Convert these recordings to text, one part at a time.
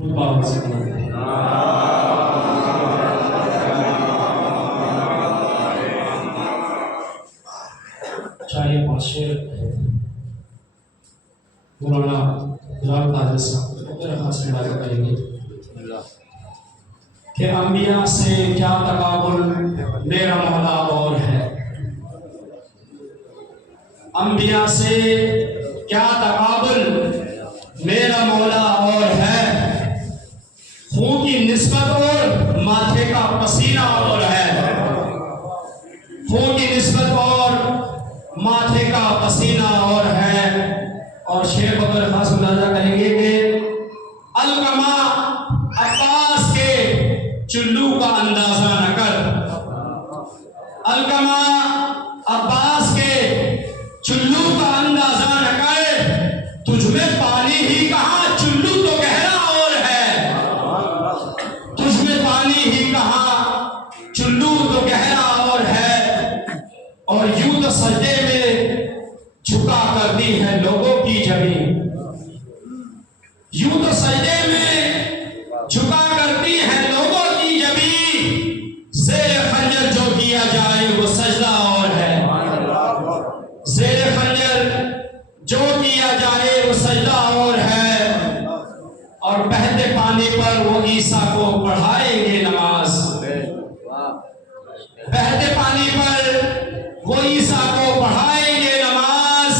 چاہیے معاشر مولانا غلام قادر صاحب درخواست مراجعہ کریں گے کہ انبیاء سے کیا تقابل میرا مولا اور ہے. انبیاء سے کیا تقابل میرا مولا اور ہے. خون کی نسبت اور ماتھے کا پسینہ اور ہے. خون کی نسبت اور ماتھے کا پسینہ اور ہے. اور شیخ کو درخواست مراجعہ کریں گے کہ القما عباس کے چلو کا اندازہ نہ کر. القما عباس کے چلو کا اندازہ نہ کر. تجھ میں پانی ہی کہاں چلو تو گہرا اور ہے. تجھ میں پانی ہی کہاں چلو تو گہرا اور ہے. اور یوں تو سجدے میں جھکا کرتی ہے لوگوں کی جبیں. یوں تو سجدے میں جھکا کرتی ہے لوگوں کی جبیں. زیر خنجر جو کیا جائے وہ سجدہ اور ہے. زیر خنجر جو کیا جائے وہ سجدہ اور ہے. اور بہتے پانی پر وہ عیسیٰ کو پڑھائیں گے نماز. بہتے پانی پر وہ عیسیٰ کو پڑھائیں گے نماز.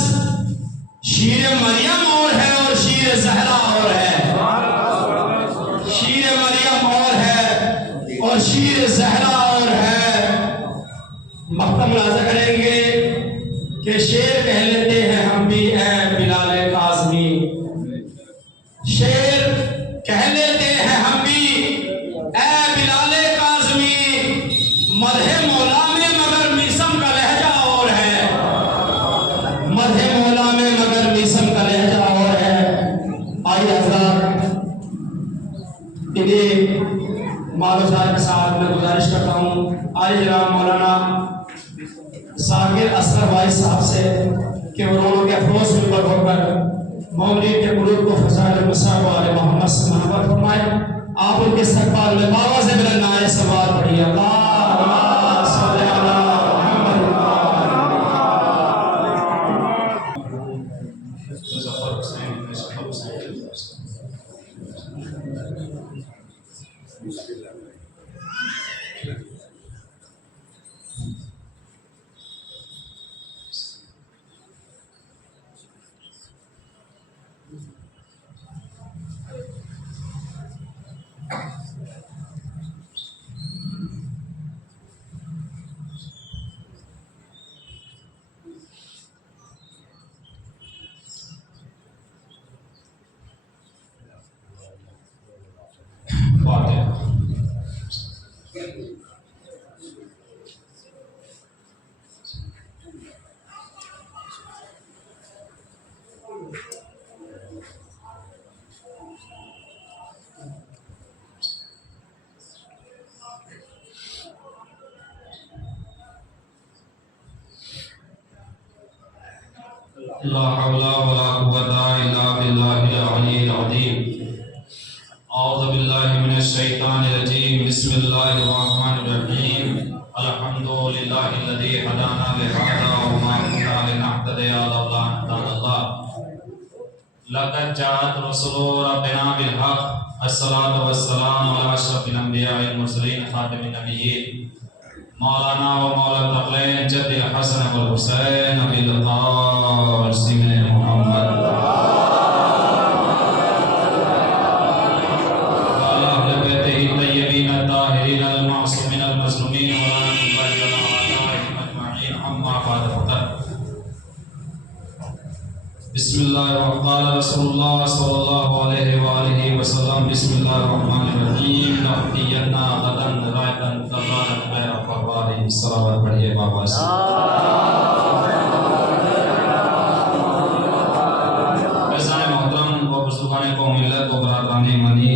شیر مریم اور ہے اور شیر زہرا اور ہے. شیر مریم اور ہے اور شیر زہرا اور ہے. مقطع ملاحظہ کریں گے کہ شیر کہہ لیتے ہیں ہم بھی اے بلال کاظمی. شیر کہہ لیتے ہیں ہم بھی اے بلال کاظمی. مدح مولا میں مگر میسم کا لہجہ اور ہے. مدح مولا میں مگر میسم کا لہجہ اور ہے. آئیے حضرات انہیں معلومات کے ساتھ میں گزارش کرتا ہوں. آئیے جناب مولانا ذاکر اصغر بھائی صاحب سے کہ انہوں کے افروز میں پر ہو کر مولید کے قلوب کو فضائل المصعب والے محمد سے محبت فرمائے. آپ ان کے استقبال میں بابا سے بلند نعرے سوال پڑھیے. اللہم صلی علی محمد. مظفر حسین مظفر حسین لا حول ولا قوة إلا بالله العلي العظيم. أعوذ بالله من الشيطان الرجيم. بسم الله الرحمن الرحيم. الحمد لله الذي هدانا لهذا وما كنا لنهتدي لولا أن هدانا الله. لقد جاءت رسل ربنا بالحق. الصلاة والسلام على أشرف الأنبياء والمرسلين خاتم النبيين مولانا و مولا تقلین جد الحسن والحسین ابی القاسم محمد وعلى أهل بيته الطيبين الطاهرين المعصومين المظلومين ورحمة الله على أعدائهم أجمعين. أما بعد فقد بسم الله وقال رسول الله صلى الله عليه وآله وسلم. بسم الله الرحمن الرحيم. نأتينا غدا رايدا كبارا غير فرار. صلوات پڑھیے بابا سے. فیضان محترم و بزرگان قوم ملت و برادران ایمانی،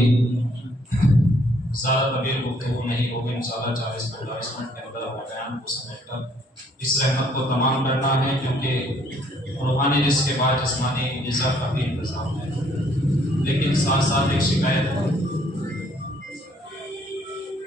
زیادہ طویل گفتگو نہیں ہوگی انشاءاللہ. 40-45 منٹ کے اندر اپنے بیان کو سمیٹ کر اس رحمت کو تمام کرنا ہے، کیونکہ روحانی رزق کے بعد جسمانی غذا کا بھی انتظام ہے. لیکن ساتھ ساتھ ایک شکایت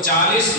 40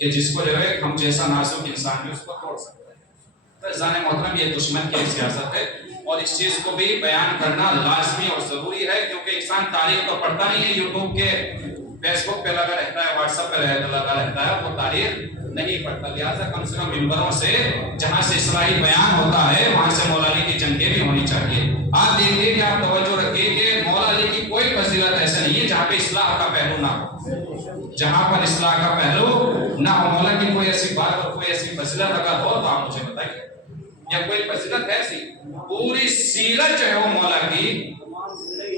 کہ جس کو جو ہے ہم جیسا نازک انسان بھی اس کو توڑ سکتا ہے. تو عزیزان محترم یہ دشمن کی سیاست ہے اور اس چیز کو بھی بیان کرنا لازمی اور ضروری ہے کیونکہ انسان تاریخ تو پڑھتا نہیں ہے، یوٹیوب کے فیس بک پہ لگا رہتا ہے، واٹس ایپ پہ لگا رہتا ہے، وہ تاریخ نہیں پڑھتا. لہٰذا کم سے کم ممبروں سے جہاں سے اصلاحی بیان ہوتا ہے وہاں سے مولا علی کی جنگیں بھی ہونی چاہیے. آپ دیکھیے کہ آپ توجہ رکھیے کہ مولا علی کی کوئی فضیلت ایسا نہیں ہے جہاں پہ اصلاح کا پہلو نہ ہو، جہاں پر اصلاح کا پہلو نہ ہو. مولا کی کوئی ایسی بات اور کوئی ایسی فضیلت اگر ہو تو آپ مجھے بتائیے، یا کوئی فضیلت ایسی. پوری سیرت جو ہے وہ مولا کی،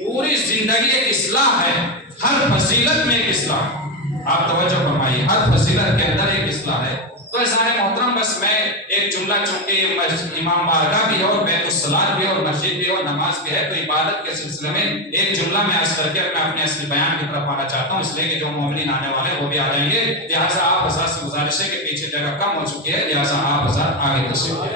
پوری زندگی ایک اصلاح ہے. ہر فضیلت میں ایک اصلاح ہے. آپ توجہ فرمائیے، ہر فضیلت کے اندر ایک اصلاح ہے. تو عزیزان محترم بس میں ایک جملہ، چونکہ امام بارگاہ بھی ہے اور بیت الصلاۃ بھی ہے اور مسجد بھی ہے اور نماز بھی ہے، تو عبادت کے سلسلے میں ایک جملہ میں عرض کر کے میں اپنے اصلی بیان کی طرف آنا چاہتا ہوں، اس لیے کہ جو مومنین آنے والے ہیں وہ بھی آ جائیں گے. لہٰذا آپ حضرات سے گزارش ہے کہ پیچھے جگہ کم ہو چکی ہے، لہٰذا آپ حضرات آگے تشریف لائیں.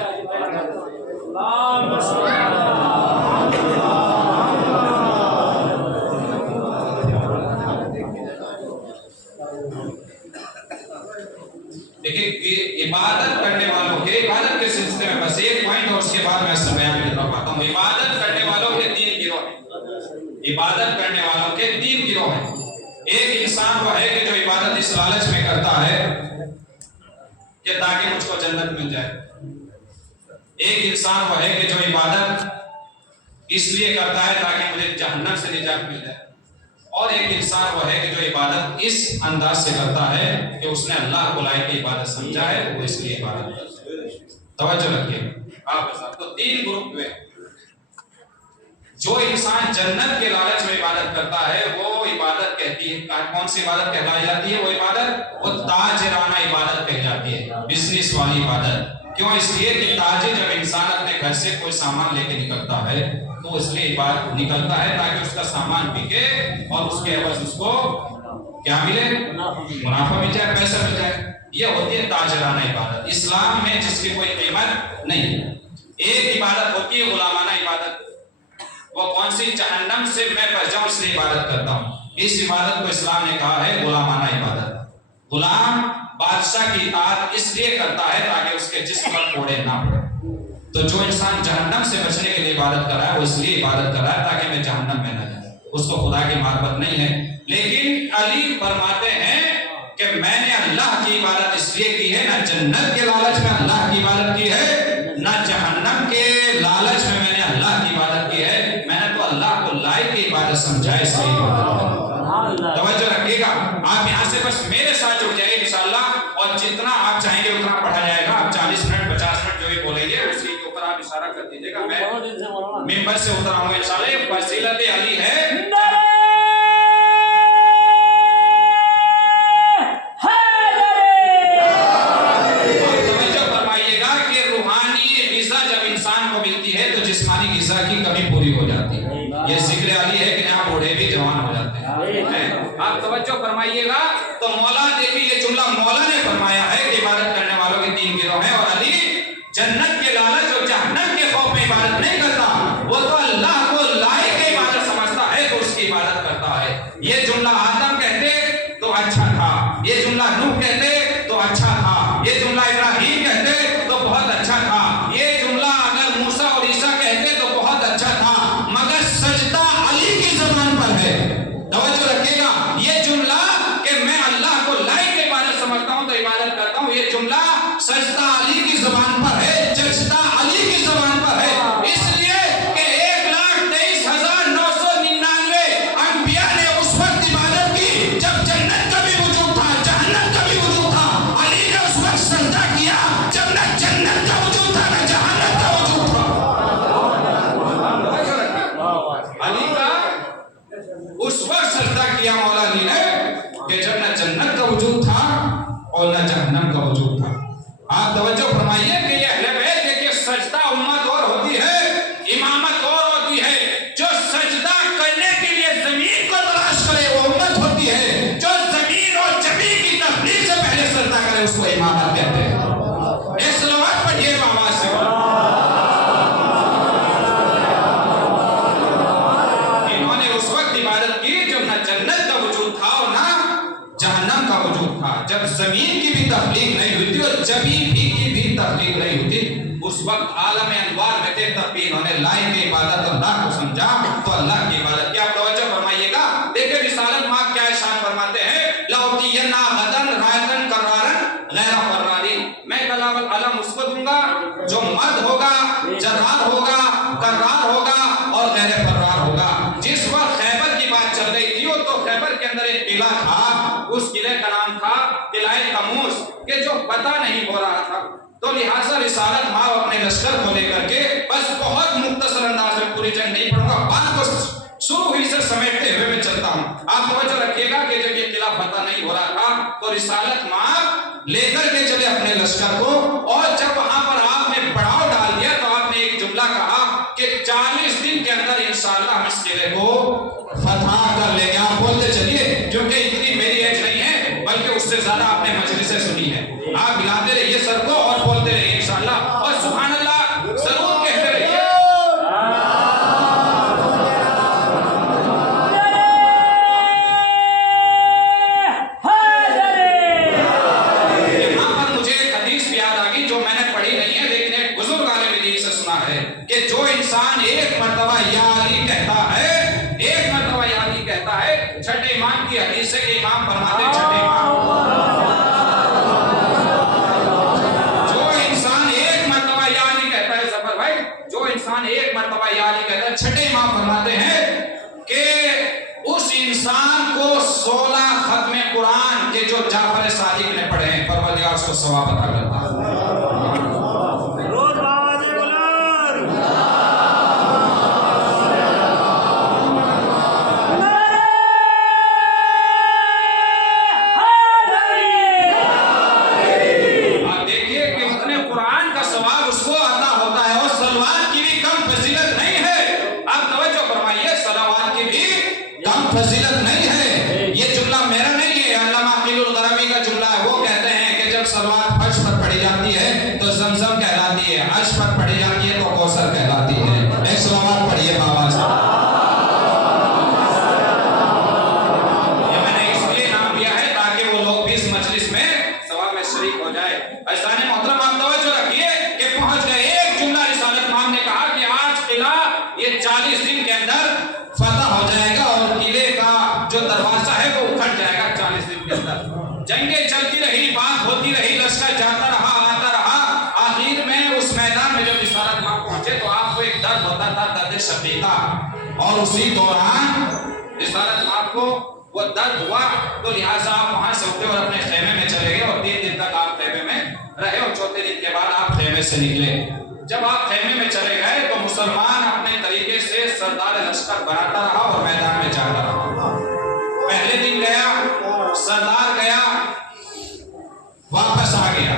دیکھیں عبادت کرنے والوں کے، عبادت کے سلسلے میں بس ایک پوائنٹ اور اس کے بعد میں اس بیان کی طرف آتا ہوں. عبادت کرنے والوں کے 3 گروہ ہیں. عبادت کرنے والوں کے 3 گروہ ہیں. ایک انسان وہ ہے کہ جو عبادت اس لالچ میں کرتا ہے کہ تاکہ مجھ کو جنت مل جائے. ایک انسان وہ ہے کہ جو عبادت اس لیے کرتا ہے تاکہ مجھے جہنم سے نجات مل جائے. اور ایک انسان وہ ہے کہ جو عبادت اس انداز سے کرتا ہے کہ اس نے اللہ کو لائق کی عبادت سمجھا ہے تو وہ اس لیے عبادت کرتا ہے. توجہ رکھیے آپ ساتھ. تو 3 گروپ ہوئے. جو انسان جنت کے لالچ میں عبادت کرتا ہے وہ عبادت کہتی ہے، کون سی عبادت کہلائی جاتی ہے؟ وہ عبادت وہ تاجرانہ عبادت کہی جاتی ہے، بزنس والی عبادت. کیوں؟ اس لیے کہ تاجر جب انسان اپنے گھر سے کوئی سامان لے کے نکلتا ہے تو اس لیے عبادت نکلتا ہے تاکہ اس کا سامان بکے اور اس کے عوض اس کو کیا ملے؟ منافع مل جائے، پیسہ مل جائے. یہ ہوتی ہے تاجرانہ عبادت. اسلام میں جس کی کوئی قیمت نہیں. ایک عبادت ہوتی ہے غلامانہ عبادت. وہ کون سی؟ جہنم سے میں بچ جاؤں اس لیے عبادت کرتا ہوں. اس عبادت کو اسلام نے کہا ہے غلامانہ عبادت. غلام بادشاہ کی اطاعت اس لیے کرتا ہے تاکہ اس کے جسم پر کوڑے نہ پڑے. تو جو انسان جہنم سے بچنے کے لیے عبادت کر رہا ہے وہ اس لیے عبادت کر رہا ہے تاکہ میں جہنم میں نہ جاؤں. اس کو خدا کی محبت نہیں ہے. لیکن علی فرماتے ہیں کہ میں نے اللہ کی عبادت اس لیے کی ہے، نہ جنت کے لالچ میں اللہ کی عبادت کی ہے، نہ جہنم کے لالچ میں نے اللہ کی عبادت کی ہے. میں نے تو اللہ کو لائق کی عبادت سمجھا اس لیے عبادت کی. توجہ رکھیے گا. آپ یہاں سے بس میرے ساتھ جڑ جائیے انشاءاللہ، اور جتنا آپ چاہیں گے اتنا پڑھا جائے گا. آپ 40 منٹ 50 منٹ جو بھی بولیں گے اسی کے اوپر آپ اشارہ کر دیجیے گا. میں ممبر سے اتر آؤں گا انشاءاللہ. فضیلت علی ہے. توجہ فرمائیے گا کہ روحانی غذا جب انسان کو ملتی ہے تو جسمانی غذا کی کمی پوری ہو جاتی ہے. یہ ذکر علی ہے کہ یہاں بوڑھے بھی جوان ہو جاتے ہیں. آپ توجہ فرمائیے گا. تو مولا دیکھیے یہ جملہ مولا نے فرمایا ہے کہ عبادت کرنے والوں کے 3 گروہ ہیں. اور علی جنت کے لالچ اور جہنم کے خوف میں عبادت نہیں کرتا، وہ تو اللہ کو لائق کی عبادت سمجھتا ہے تو اس کی عبادت کرتا ہے. یہ جملہ آدم کہتے تو اچھا تھا، یہ جملہ نوح کہتے تو اچھا تھا، یہ جملہ ابراہیم کہتے تو بہت اچھا تھا، یہ جملہ اگر موسیٰ اور عیسیٰ کہتے تو بہت اچھا تھا، مگر سجدہ علی کی زبان پر ہے. توجہ رکھیے گا. یہ جملہ کہ میں اللہ کو لائق کی عبادت سمجھتا ہوں تو عبادت کرتا ہوں، یہ جملہ سجدہ علی کی زبان پر ہے، ججدہ علی کی زبان پر ہے. اس لیے کہ 1,23,999 انبیاء نے اس وقت عبادت کی جب جنت کا بھی وجود تھا، جہنم کا بھی وجود تھا. علی نے اس وقت سجدہ کیا جب نہ جنت کا وجود تھا نہ جہنم کا وجود تھا. علی کا اس وقت سجدہ کیا مولا علی نے کہ جب نہ جنت کا وجود تھا اور نہ جہنم کا وجود تھا. آپ توجہ فرمائیے کہ یہ اہل بیت ہے کہ سجدہ امت اور ہوتی ہے، امامت اور ہوتی ہے. جو سجدہ کرنے کے لیے زمین کو تلاش کرے وہ امت ہوتی ہے. جو زمین اور زمین کی تخلیق سے پہلے سجدہ کرے اس کو امامت کہتے ہیں. ایک صلوات پڑھیے آواز سے. انہوں نے اس وقت عبادت کی جب نہ جنت کا وجود تھا اور نہ جہنم کا وجود تھا. جب زمین کی بھی تخلیق نہیں ہوئی تھی اور جبھی کی بھی تخلیق نہیں ہوتی، اس وقت عالم انوار میں تھے، تب بھی انہوں نے لائن کی عبادت اللہ کو سمجھا تو اللہ کی عبادت کیا. توجہ فرمائیے گا، دیکھیں رسالت مآب کیا ارشاد فرماتے ہیں، لَأُعْطِيَنَّ غَدًا رَائِدًا قَرَّارًا غَيْرَ قَرَّارٍ، میں کلام العلم اس کو دوں گا جو مرد ہوگا، جرار ہوگا، قرار ہوگا اور غیر قرار ہوگا. جس وقت خیبر کی بات چل رہی تھی تو خیبر کے اندر ایک قلعہ تھا، اس قلعے کا نام تھا قلعہ طموس، کہ جو پتہ نہیں ہو رہا تھا. تو لہٰذا رسالت مآب اپنے لشکر کو لے کر کے، بس بہت مختصر انداز میں پوری جنگ نہیں پڑھوں گا، بات کو شروع ہوئی سے سمیٹتے ہوئے میں چلتا ہوں. آپ توجہ رکھیے گا کہ جب یہ قلعہ فتح نہیں ہو رہا تھا تو رسالت مآب لے کر کے چلے اپنے لشکر کو، اور جب وہاں پر آپ نے پڑاؤ ڈال دیا تو آپ نے ایک جملہ کہا کہ 40 دن کے اندر انشاءاللہ ہم اس قلعے کو فتح کر لیں گے. آپ بولتے چلیے، کیونکہ اتنی میری ایج نہیں ہے بلکہ اس سے زیادہ آپ نے مجلسیں سنی ہے. آپ ہلاتے رہیے سر کو اور بولتے رہیے انشاءاللہ، اور سبحان اللہ ضرور کہتے رہیے. یہاں پر مجھے ایک حدیث بھی یاد آ گئی جو میں نے پڑھی نہیں ہے لیکن ایک بزرگ عالم دین سے سنا ہے کہ جو انسان ایک مرتبہ یا علی کہتا ہے، ایک مرتبہ یا علی کہتا ہے، چھٹے امام کی حدیث ہے کہ امام فرماتے ہیں، چھٹے امام ایک مرتبہ یا علی کہتا ہے، چھٹے امام فرماتے ہیں کہ اس انسان کو 16 ختم قرآن کے جو جعفر صادق نے پڑھے ہیں پروردگار اس کو ثواب عطا کرتا ہے. آپ دیکھیے کہ اتنے قرآن کا ثواب اس کو عطا ہوتا ہے، اور صلوات کی بھی کم فضیلت نہیں ہے. آپ توجہ فرمائیے، صلوات کی بھی کم فضیلت نہیں ہے. یہ جملہ میرا نہیں ہے، علامہ عقیل الغرمی کا جملہ ہے. وہ کہتے ہیں کہ جب صلوات فرش پر پڑھی جاتی ہے تو زمزم کہلاتی ہے، عرش پر پڑھی جاتی ہے تو کوثر کہلاتی ہے. ایک صلوات پڑھیے بآواز. یہ میں نے اس لیے نام دیا ہے تاکہ وہ لوگ بھی اس مجلس میں ثواب میں شریک ہو جائے. عزیزان محترم، آپ توجہ رکھیے کہ پہنچ گئے. ایک جملہ رسالت مآب نے کہا کہ آج قلعہ یہ 40 دن کے اندر فتح ہو جائے گا اور قلعے کا جو دروازہ ہے وہ اکھڑ جائے گا 40 دن کے اندر. جنگیں چلتی رہی، بات ہوتی رہی، لشکر جاتا رہا، آتا رہا. آخر میں اس میدان میں جب رسالت مآب پہنچے تو آپ کو ایک درد ہوتا تھا، درد شقیقہ، اور اسی دوران رسالت مآب کو وہ درد ہوا تو لہٰذا آپ وہاں سے اٹھے اور اپنے خیمے میں چلے گئے، اور 3 دن تک آپ خیمے میں رہے، اور 4تھے دن کے بعد آپ خیمے سے نکلے. جب آپ خیمے میں چلے گئے تو مسلمان اپنے طریقے سے سردار لشکر بناتا رہا اور میدان میں جاتا رہا. پہلے دن گیا، سردار گیا، واپس آ گیا.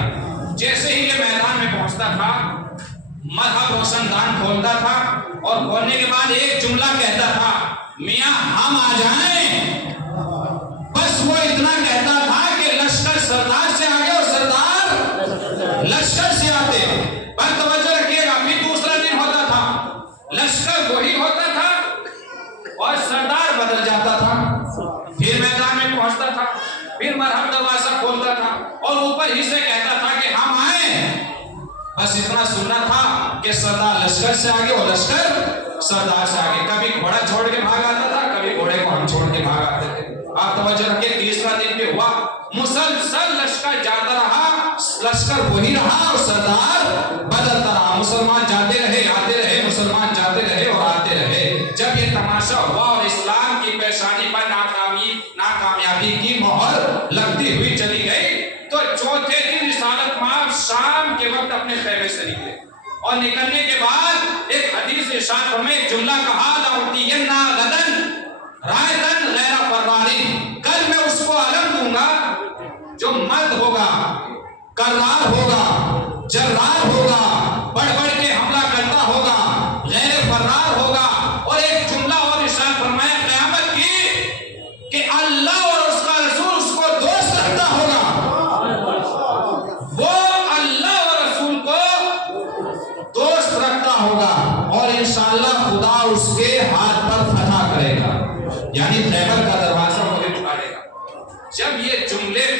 جیسے ہی یہ میدان میں پہنچتا تھا، مذہب روشن دان کھولتا تھا، اور کھولنے کے بعد ایک جملہ کہتا تھا، میاں ہم آ جائیں. بس وہ اتنا کہتا تھا کہ لشکر سردار سے آگے اور سردار لشکر سے آتے. پر توجہ رکھیے گا، پھر دوسرا دن ہوتا تھا، لشکر وہی ہوتا تھا اور سردار بدل جاتا تھا. پھر میدان میں پہنچتا تھا، پھر مرحب دروازہ کھولتا تھا اور اوپر ہی سے کہتا تھا کہ ہم آئیں. بس اتنا سننا تھا کہ سردار لشکر سے آگے اور لشکر سردار سے آگے. کبھی گھوڑا چھوڑ کے بھاگ آتا تھا، کبھی گھوڑے کو ہم چھوڑ کے بھاگ آتے تھے. آپ توجہ رکھیں، تیسرا دن بھی ہوا، مسلسل لشکر جاتا رہا، لشکر وہی رہا اور سردار بدلتا رہا. مسلمان جاتے رہے، آتے رہے، مسلمان جاتے رہے اور آتے رہے. جب یہ تماشا ہوا اور اسلام کی پیشانی پر ناکامیابی کی مہر لگتی ہوئی چلی گئی تو 4تھے دن رسالت مآب شام کے وقت اپنے خیمے سے نکلے، اور نکلنے کے بعد ایک حدیث ارشاد فرمائے، ایک جملہ کہا، لَأُعْطِيَنَّ غَدًا رَائِدًا غَيْرَ قَرَّارٍ، کل میں اس کو علم دوں گا جو مرد ہوگا، قرار ہوگا، جرار ہوگا، بڑھ بڑھ کے حملہ کرتا ہوگا، غیر فرار ہوگا. اور ایک جملہ اور ارشاد فرمایا قیامت کی کہ اللہ اور اس کا رسول اس کو دوست رکھتا ہوگا. وہ اللہ اور رسول کو دوست رکھتا ہوگا اور انشاءاللہ خدا اس کے ہاتھ پر فتح کرے گا، یعنی خیبر کا دروازہ وہ اٹھا لے گا. جب یہ جملے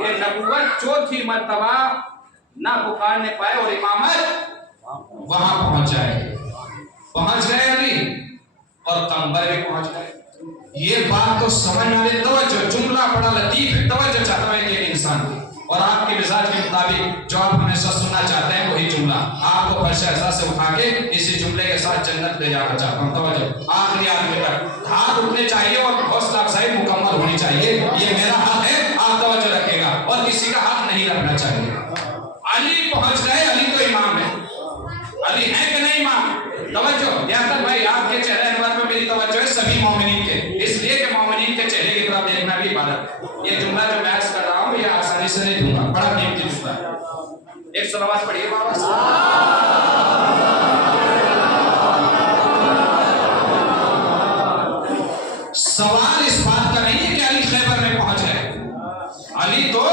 یہ نبوت چوتھی مرتبہ نہ پکارنے پائے اور امامت وہاں پہنچ گئے علی اور قمبر بھی پہنچ گئے. یہ بات تو سمجھ میں آنے. توجہ, جملہ بڑا لطیف ہے, توجہ چاہتا ہوں ایک انسان کی, اور آپ کے مزاج کے مطابق جو آپ ہمیشہ سننا چاہتے ہیں وہی جملہ آپ کو فرش اعزاز سے اٹھا کے اسی جملے کے ساتھ جنت لے جانا چاہتا ہوں. توجہ, آخری آدمی تک ہاتھ اٹھنے چاہیے اور حوصلہ افزائی مکمل ہونی چاہیے. یہ میرا حق ہے, آپ توجہ رکھے گا, اور کسی کا حق نہیں رکھنا چاہیے. علی پہنچ گئے. علی تو امام ہے. علی ہے کہ نہیں امام؟ توجہ, لیاقت بھائی آپ کے چہرے انور میں میری توجہ ہے سبھی مومنین کے, اس لیے کہ مومنین کے چہرے کی طرف دیکھنا بھی عبادت ہے. یہ جملہ جو میں عرض کر رہا ہوں یہ آسانی سے نہیں دوں گا, بڑا قیمتی جملہ ہے. ایک صلوات پڑھیے بابا. سوال اس بات کا نہیں ہے کہ علی خیبر میں پہنچ گئے. علی تو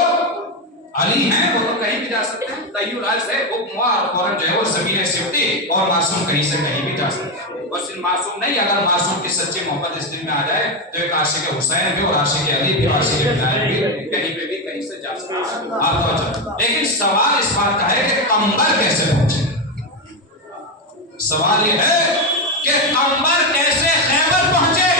علی ہیں, وہ تو کہیں بھی جا سکتے ہیں. تیور عرض ہے حکم ہوا اور فوراً جو ہے وہ زمین سفتی, اور معصوم کہیں سے کہیں بھی جا سکتے ہیں. بس معصوم نہیں, اگر معصوم کی سچی محبت اس دل میں آ جائے تو ایک عاشق حسین بھی اور عاشق علی بھی اور عاشق بلال بھی کہیں پہ بھی کہیں سے جا سکتے ہیں. آپ توجہ. لیکن سوال اس بات کا ہے کہ قمبر کیسے پہنچے. سوال یہ ہے کہ قمبر کیسے خیبر پہنچے.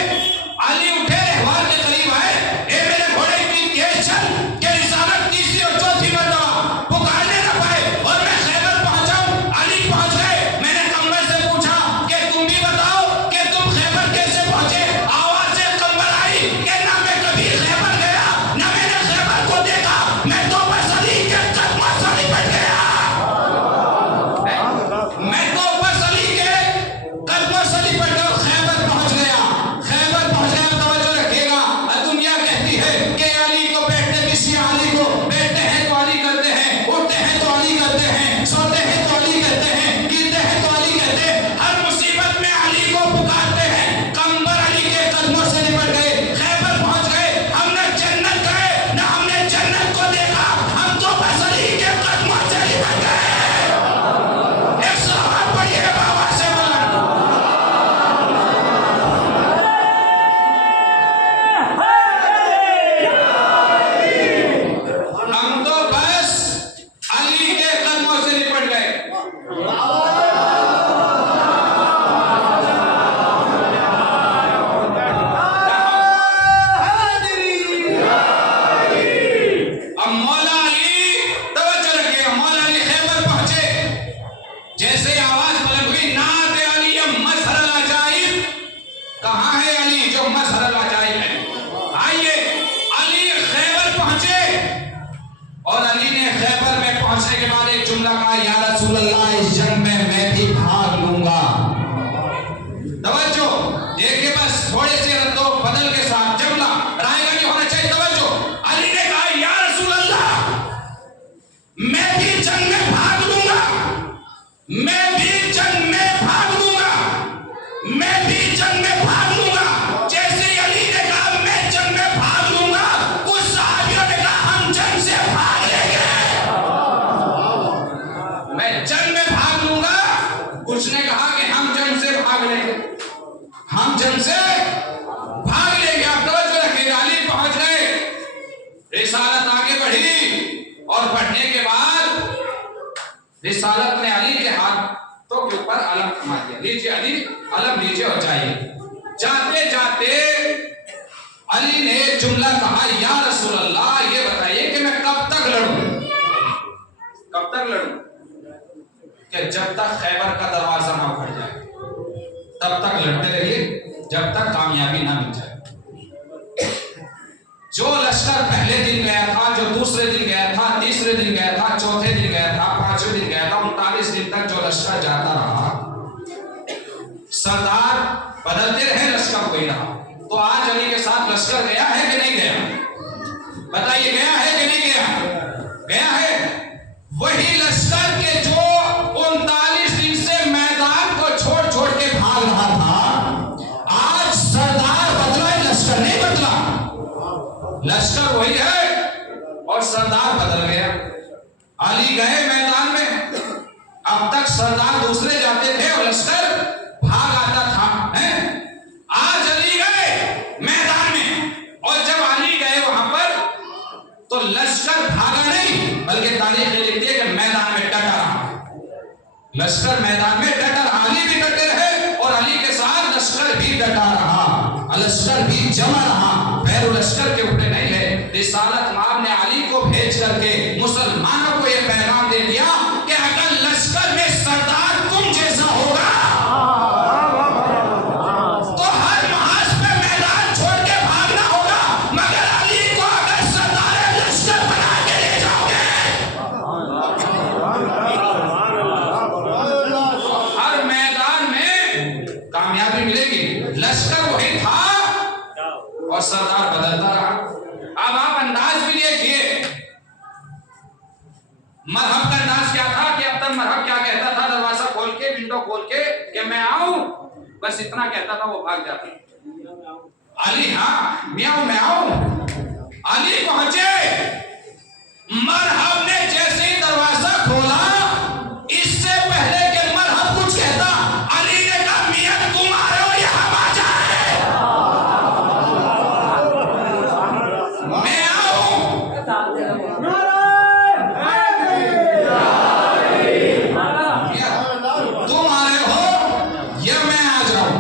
علی اٹھے, احوال کے قریب آئے, اے میرے گھوڑے کی تیز چل کہ رسالت تیسری اور چوتھی مرتبہ پکارنے نہ پائے اور میں خیبر پہنچا ہوں. علی پہنچ گئے. میں نے قمبر سے پوچھا کہ تم بھی بتاؤ کہ تم خیبر کیسے پہنچے. آواز سے قمبر آئی کہ نہ میں کبھی خیبر گیا نہ میں نے خیبر کو دیکھا, میں تو بس علی کے قدموں سے لپٹ گیا. میں تو بس علی کے قدموں سے لپٹ گیا, خیبر پہنچ گیا. خیبر پہنچ گیا. توجہ رکھیے گا, دنیا کہتی ہے کہ علی کو بیٹھتے کسی علی کو بیٹھتے ہیں تو علی کرتے ہیں, اٹھتے ہیں تو علی کرتے ہیں, سوتے ہیں تو علی کہتے ہیں, گرتے ہیں تو علی کہتے ہیں, ہر مصیبت میں علی کو پکارتے ہیں. قمبر علی کے قدموں سے لپٹ گئے, خیبر پہنچ گئے. ہم نے جنت گئے نہ ہم نے جنت کو دیکھا, ہم تو بس علی کے قدموں سے لپٹ گئے. ایک صلوات پڑھیے بابا سے بلند. ہم تو بس علی کے قدموں سے لپٹ گئے. اب مولا علی, توجہ رکھیے, مولا علی خیبر پہنچے. جیسے آواز بلند ہوئی, نعت علی مظہر العجائب. کہاں ہے علی جو مظہر العجائب ہے؟ آئیے. علی خیبر پہنچے اور علی نے خیبر میں پہنچنے کے بعد ایک جملہ کہا, یا رسول اللہ اس جنگ میں بھی بھاگ لوں گا. توجہ دیکھیں, بس تھوڑے سے رد و بدل کے ساتھ جملہ رائے گا نہیں ہونا چاہیے. توجہ, علی نے کہا یا رسول اللہ میں بھی جنگ میں بھاگ لوں گا, میں بھی جنگ میں بھاگ لوں گا, میں بھی جنگ میں بھاگ لوں گا. جیسے ہی علی نے کہا میں جنگ میں بھاگ لوں گا, کچھ صحابیوں نے کہا ہم جنگ سے بھاگ لیں گے. میں جنگ میں بھاگ لوں گا, کچھ نے کہا کہ ہم جنگ سے بھاگ لیں گے, ہم جنگ سے بھاگ لیں گے. آپ توجہ رکھیں گے, علی پہنچ گئے. رسالت آگے بڑھی اور بڑھنے کے بعد رسالت نے علی کے ہاتھوں کے اوپر علم تھما دیا. لیجیے علی, علم لیجیے اور جائیے. جاتے جاتے علی نے ایک جملہ کہا, یا رسول اللہ یہ بتائیے کہ میں کب تک لڑوں. کب تک لڑوں؟ کہ جب تک خیبر کا دروازہ نہ کھل جائے تب تک لڑتے رہیے, جب تک کامیابی نہ مل جائے. جو لشکر پہلے دن گیا تھا, جو دوسرے دن گیا تھا, تیسرے دن گیا تھا, چوتھے دن گیا تھا, پانچویں دن گیا تھا, 39 دن تک جو لشکر جاتا رہا, سردار بدلتے رہے, لشکر کوئی رہا. تو آج علی کے ساتھ لشکر گیا ہے کہ نہیں گیا؟ بتائیے, گیا ہے کہ نہیں گیا؟ گیا ہے. وہی لشکر کے جو 39 دن سے میدان کو چھوڑ چھوڑ کے بھاگ رہا تھا, آج سردار بدلا ہے, لشکر نہیں بدلا. لشکر وہی ہے اور سردار بدل گیا. علی گئے میدان میں, اب تک سردار دوسرے جاتے تھے اور لشکر بھاگ آتا تھا. آج علی گئے میدان میں, اور جب علی گئے وہاں پر تو بلکہ تاریخ یہ لکھتی ہے کہ میدان میں ڈٹا رہا، لشکر میدان میں ڈٹا رہا، علی بھی ڈٹے رہے اور علی کے ساتھ لشکر بھی ڈٹا رہا، لشکر بھی جمع رہا، پیر لشکر کے اوپر نہیں ہے۔ رسالت مآب نے علی کو بھیج کر کے مسلمانوں کو یہ پیغام دے دیا کہ اگر لشکر میں سردار تم جیسا ہوگا تو ہر محاذ پہ میدان چھوڑ کے بھاگنا ہوگا، مگر علی کو اگر سردار لشکر بنا کے لے جاؤ گے ہر میدان میں کامیابی ملے گی۔ لشکر وہی تھا اور سردار بدلتا رہا۔ اب آپ انداز بھی دیکھیے، مرحب کا انداز کیا تھا کہ اب تک مرحب کیا کہتا تھا، دروازہ کھول کے ونڈو کھول کے کہ میں آؤں، بس اتنا کہتا تھا، وہ بھاگ جاتا۔ علی ہاں میاؤں میں آؤں، علی پہنچے، مرحب نے جیسے ہی دروازہ کھولا، اس سے پہلے کہ مرحب کچھ کہتا، علی نے کہا میاں تم آ رہے ہو، یہاں آ جائے، میں آؤں، تم آ رہے ہو یا میں آ جاؤں،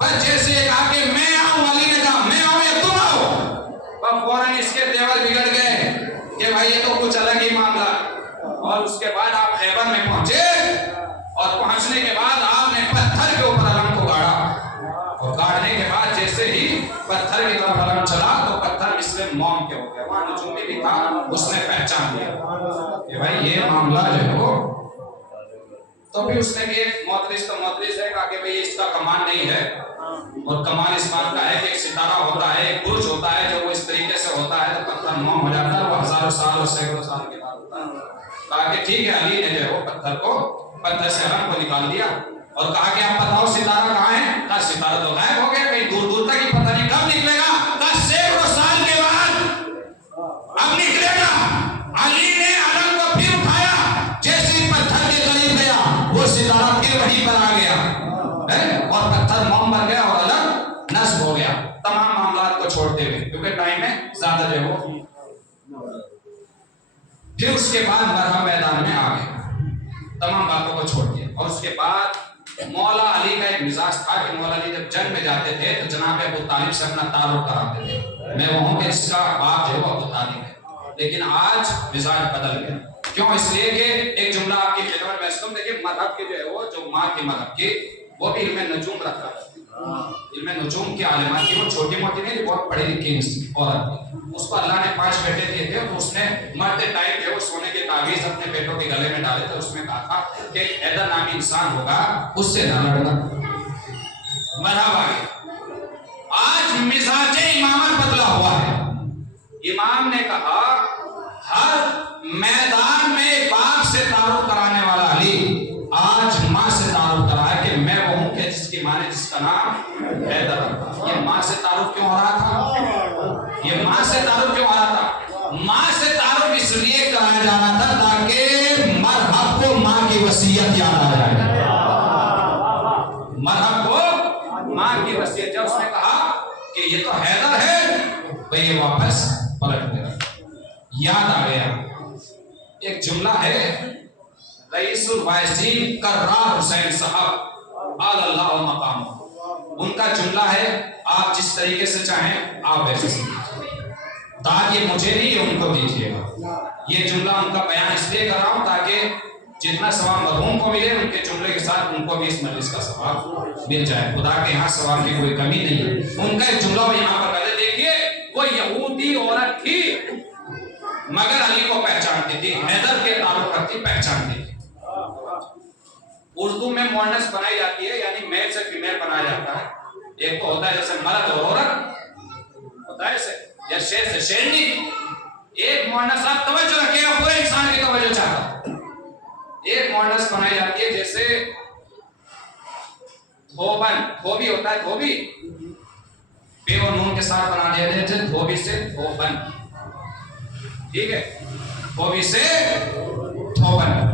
بس جیسے یہ کہا کہ میں آؤں، علی نے کہا میں آؤں یا تم آؤ، بس فوراً اس کے تیور بگڑ گئے کہ بھائی یہ تو کچھ الگ ہی معاملہ۔ اور اس کے بعد آپ خیبر میں پہنچے اور پہنچنے کے بعد آپ نے پتھر کے اوپر علم کو گاڑا، اور گاڑنے کے بعد جیسے ہی پتھر کی طرف علم چلا تو پتھر مثل موم کے ہو گیا، وہاں نجومی بھی تھا، اس نے پہچان لیا کہ بھائی یہ معاملہ جو ہے وہ، تو بھی اس نے بھی ایک معترض تو معترض ہے، کہا کہ بھئی اس کا کمان نہیں ہے، اور کمان اس بات کا ہے کہ ایک ستارہ ہوتا ہے، ایک برج ہوتا ہے، جو وہ اس طریقے سے ہوتا ہے تو پتھر موم ہو جاتا ہے، وہ ہزاروں سال اور سینکڑوں سال کے بعد ہوتا ہے۔ کہا کہ ٹھیک ہے، علی نے جو ہے وہ پتھر سے علم کو نکال دیا اور کہا کہ آپ بتاؤ ستارہ کہاں ہے؟ کہا ستارہ تو غائب ہو گیا، کہیں دور دور تک ہی پتہ نہیں کب نکلے گا، کہا سینکڑوں سال کے بعد اب نکلے گا۔ علی نے علم کو پھر اٹھایا، جیسے ہی پتھر کے قریب گیا وہ ستارہ پھر وہیں پر آ گیا اور پتھر موم بن گیا اور علم نصب ہو گیا، تمام معاملات کو چھوڑتے ہوئے، کیونکہ ٹائم میں زیادہ جو ہے وہ۔ پھر اس کے بعد مرحب میدان میں آ گئے، تمام باتوں کو چھوڑ دیا، اور اس کے بعد مولا علی کا ایک مزاج تھا کہ مولا علی جب جنگ میں جاتے تھے تو جناب ابو طالب سے اپنا تعارف کراتے تھے، میں وہ ہوں کہ اس کا باپ جو ہے وہ ابو طالب ہے، لیکن آج مزاج بدل گیا۔ کیوں؟ اس لیے کہ ایک جملہ آپ کی خدمت میں سنوں، دیکھیے مذہب کے جو ہے وہ جو ماں کی مذہب کی، وہ بھی علم نجوم رکھا ہے، علم نجوم کی عالمہ تھی، وہ چھوٹی موٹی نہیں، بہت پڑھی لکھی عورت تھی، اس کو اللہ نے 5 بیٹے دیے تھے، تو اس نے مرتے ٹائم جو ہے وہ سونے کے تعویذ اپنے بیٹوں کے گلے میں ڈالے تھے، اس میں کہا تھا کہ حیدر نامی انسان ہوگا اس سے نہ لڑنا۔ مرحبا آج مزاج امامت بدلا ہوا ہے، امام نے کہا ہر میدان میں باپ سے تعارف کرانے والا علی آج ماں سے تعارف کرا ہے کہ میں وہ ہوں کہ جس کی ماں نے جس کا نام حیدر رکھا۔ یہ ماں سے تعارف کیوں ہو رہا تھا؟ یہ ماں سے تعارف کیوں ہو رہا تھا؟ ماں سے تعارف اس لیے کرایا جانا تھا تاکہ مرحب کو ماں کی وصیت یاد آ جائے، مرحب کو ماں کی وصیت، جب اس نے کہا کہ یہ تو حیدر ہے تو یہ واپس پلٹ گیا، یاد آ گیا۔ ایک جملہ ہے رئیس الوائسین کرار حسین صاحب آل اللہ مقام، ان کا جملہ ہے آپ جس طریقے سے چاہیں آپ ایسے سمجھیں، داد یہ مجھے نہیں یہ ان کو دیجیے گا، یہ جملہ ان کا بیان اس لیے کر رہا ہوں تاکہ جتنا ثواب مرحوم کو ملے ان کے جملے کے ساتھ ان کو بھی اس مجلس کا ثواب مل جائے، خدا کے یہاں ثواب کی کوئی کمی نہیں ہے۔ ان کا ایک جملہ وہ یہاں پر کہتے، دیکھیے وہ یہودی عورت تھی مگر علی کو پہچانتی تھی، حیدر کے تعلق رکھتی پہچانتی تھی۔ اردو میں مؤنث بنائی جاتی ہے، یعنی میل سے فیمیل بنایا جاتا ہے، ایک تو ہوتا ہے جیسے مرد اور عورت ہوتا ہے ایسے، یا شیر سے شیرنی، ایک مؤنث، آپ توجہ رکھیں گا، پورے انسان کی توجہ چاہتا، ایک مؤنث بنائی جاتی ہے جیسے دھوبن، دھوبی ہوتا ہے، دھوبی بے اور نون کے ساتھ بنا دیا جیسے دھوبی سے دھوبن، ٹھیک ہے، دھوبی سے دھوبن،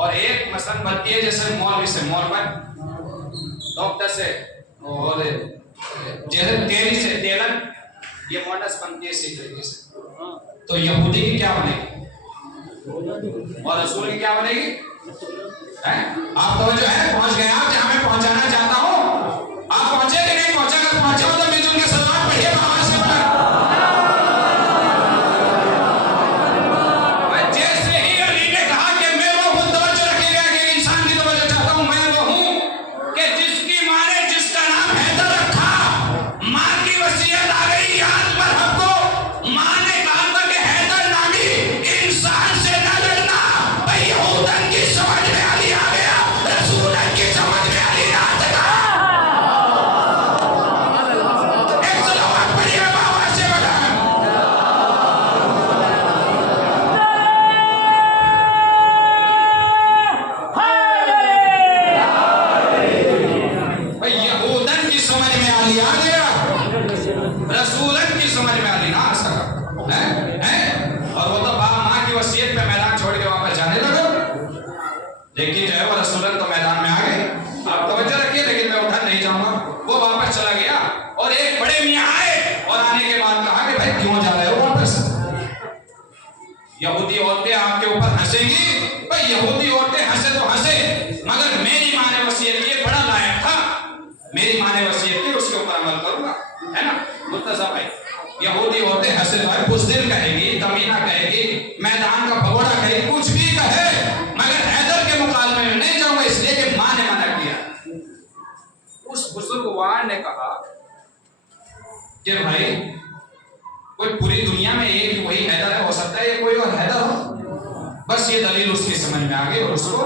اور ایک مثلا بنتی ہے جیسے مولوی سے مولبن، ڈاکٹر سے، اور جیسے تیلی سے تیلن، یہ مؤنث بنتی ہے اسی طریقے سے۔ تو یہودی کی کیا بنے گی؟ اور رسول کی کیا بنے گی؟ آپ توجہ ہے، پہنچ گئے آپ جہاں میں پہنچانا چاہتا ہوں؟ آپ پہنچے کہ نہیں پہنچے؟ اگر پہنچے ہو تو مل جل کے سلوات پڑھیے بابا سے پڑھ۔ جیسے ہی علی نے کہا کہ میں وہ ہوں، توجہ رکھیے گا کہ انسان کی توجہ چاہتا ہوں، میں وہ ہوں کہ جس کی ماں نے جس کا نام حیدر رکھا، ماں کی وصیت آ گئی یاد پر ہم کو، ماں نے کہا تھا کہ حیدر نامی انسان سے نہ لڑنا۔ بھئی یہودن کی سمجھ میں علی آ گیا، رسولن کی سمجھ میں علی نہ سکا۔ ایک صلوات پڑھیے بابا سے بڑھا۔ بھئی یہودن کی سمجھ میں علی آ گیا، رسولن کی سمجھ میں علی نہ آ سکا۔ اور وہ تو باپ ماں کی وصیت پہ میدان چھوڑ کے واپس جانے لگا، لیکن جو ہے وہ رسولن تو میدان میں آ گئے۔ آپ توجہ رکھیے، لیکن میں ادھر نہیں جاؤں گا۔ وہ واپس چلا گیا اور ایک بڑے میاں آئے اور آنے کے بعد کہا کہ بھائی کیوں جا رہے ہو واپس؟ یہودی عورتیں آپ کے اوپر ہنسیں گی۔ بھائی یہودی عورتیں ہنسے تو ہنسے، مگر میری ماں نے وصیت کی، بڑا لائق تھا، میری ماں نے وصیت کی، اس کے اوپر عمل کروں گا، ہے نا مرتضیٰ بھائی؟ یہودی عورتیں ہنسے تو ہے، بزدل کہے گی، کمینہ کہے گی، میدان کا بھگوڑا کہے گی، کچھ بھی کہے، مگر حیدر کے مکالمے میں نہیں جاؤں گا، اس لیے کہ ماں نے منع کیا۔ اس بزرگوار نے کہا کہ بھائی کوئی پوری دنیا میں ایک وہی حیدر ہے، ہو سکتا ہے یہ کوئی اور حیدر ہو۔ بس یہ دلیل اس کی سمجھ میں آ گئی اور اس کو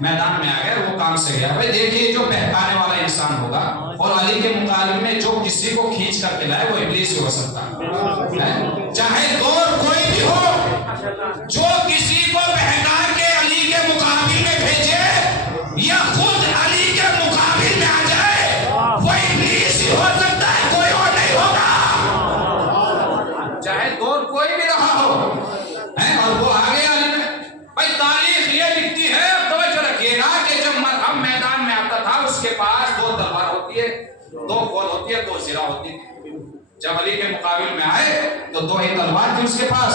میدان میں آ گیا، وہ کام سے گیا۔ بھائی دیکھیے، جو بہکانے والا انسان ہوگا اور علی کے مقابلے میں جو کسی کو کھینچ کر کے لائے وہ ابلیس ہی ہو سکتا ہے، چاہے دور کوئی بھی ہو، جو کسی کو بہکا کے علی کے مقابل میں بھیجے یا خود علی کے مقابل میں آ جائے، وہ ابلیس ہی ہو سکتا ہے، کوئی اور نہیں ہوگا، چاہے دور کوئی بھی رہا ہو۔ اور وہ آگے علی میں، بھائی تاریخ یہ لکھتی ہے، اب توجہ رکھیے گا کہ جب ہم میدان میں آتا تھا اس کے پاس 2 تلوار ہوتی ہے، 2 کھول ہوتی ہے، 2 زرہ ہوتی ہے۔ جب علی کے مقابل میں آئے تو 2 ہی تلوار تھی اس کے پاس،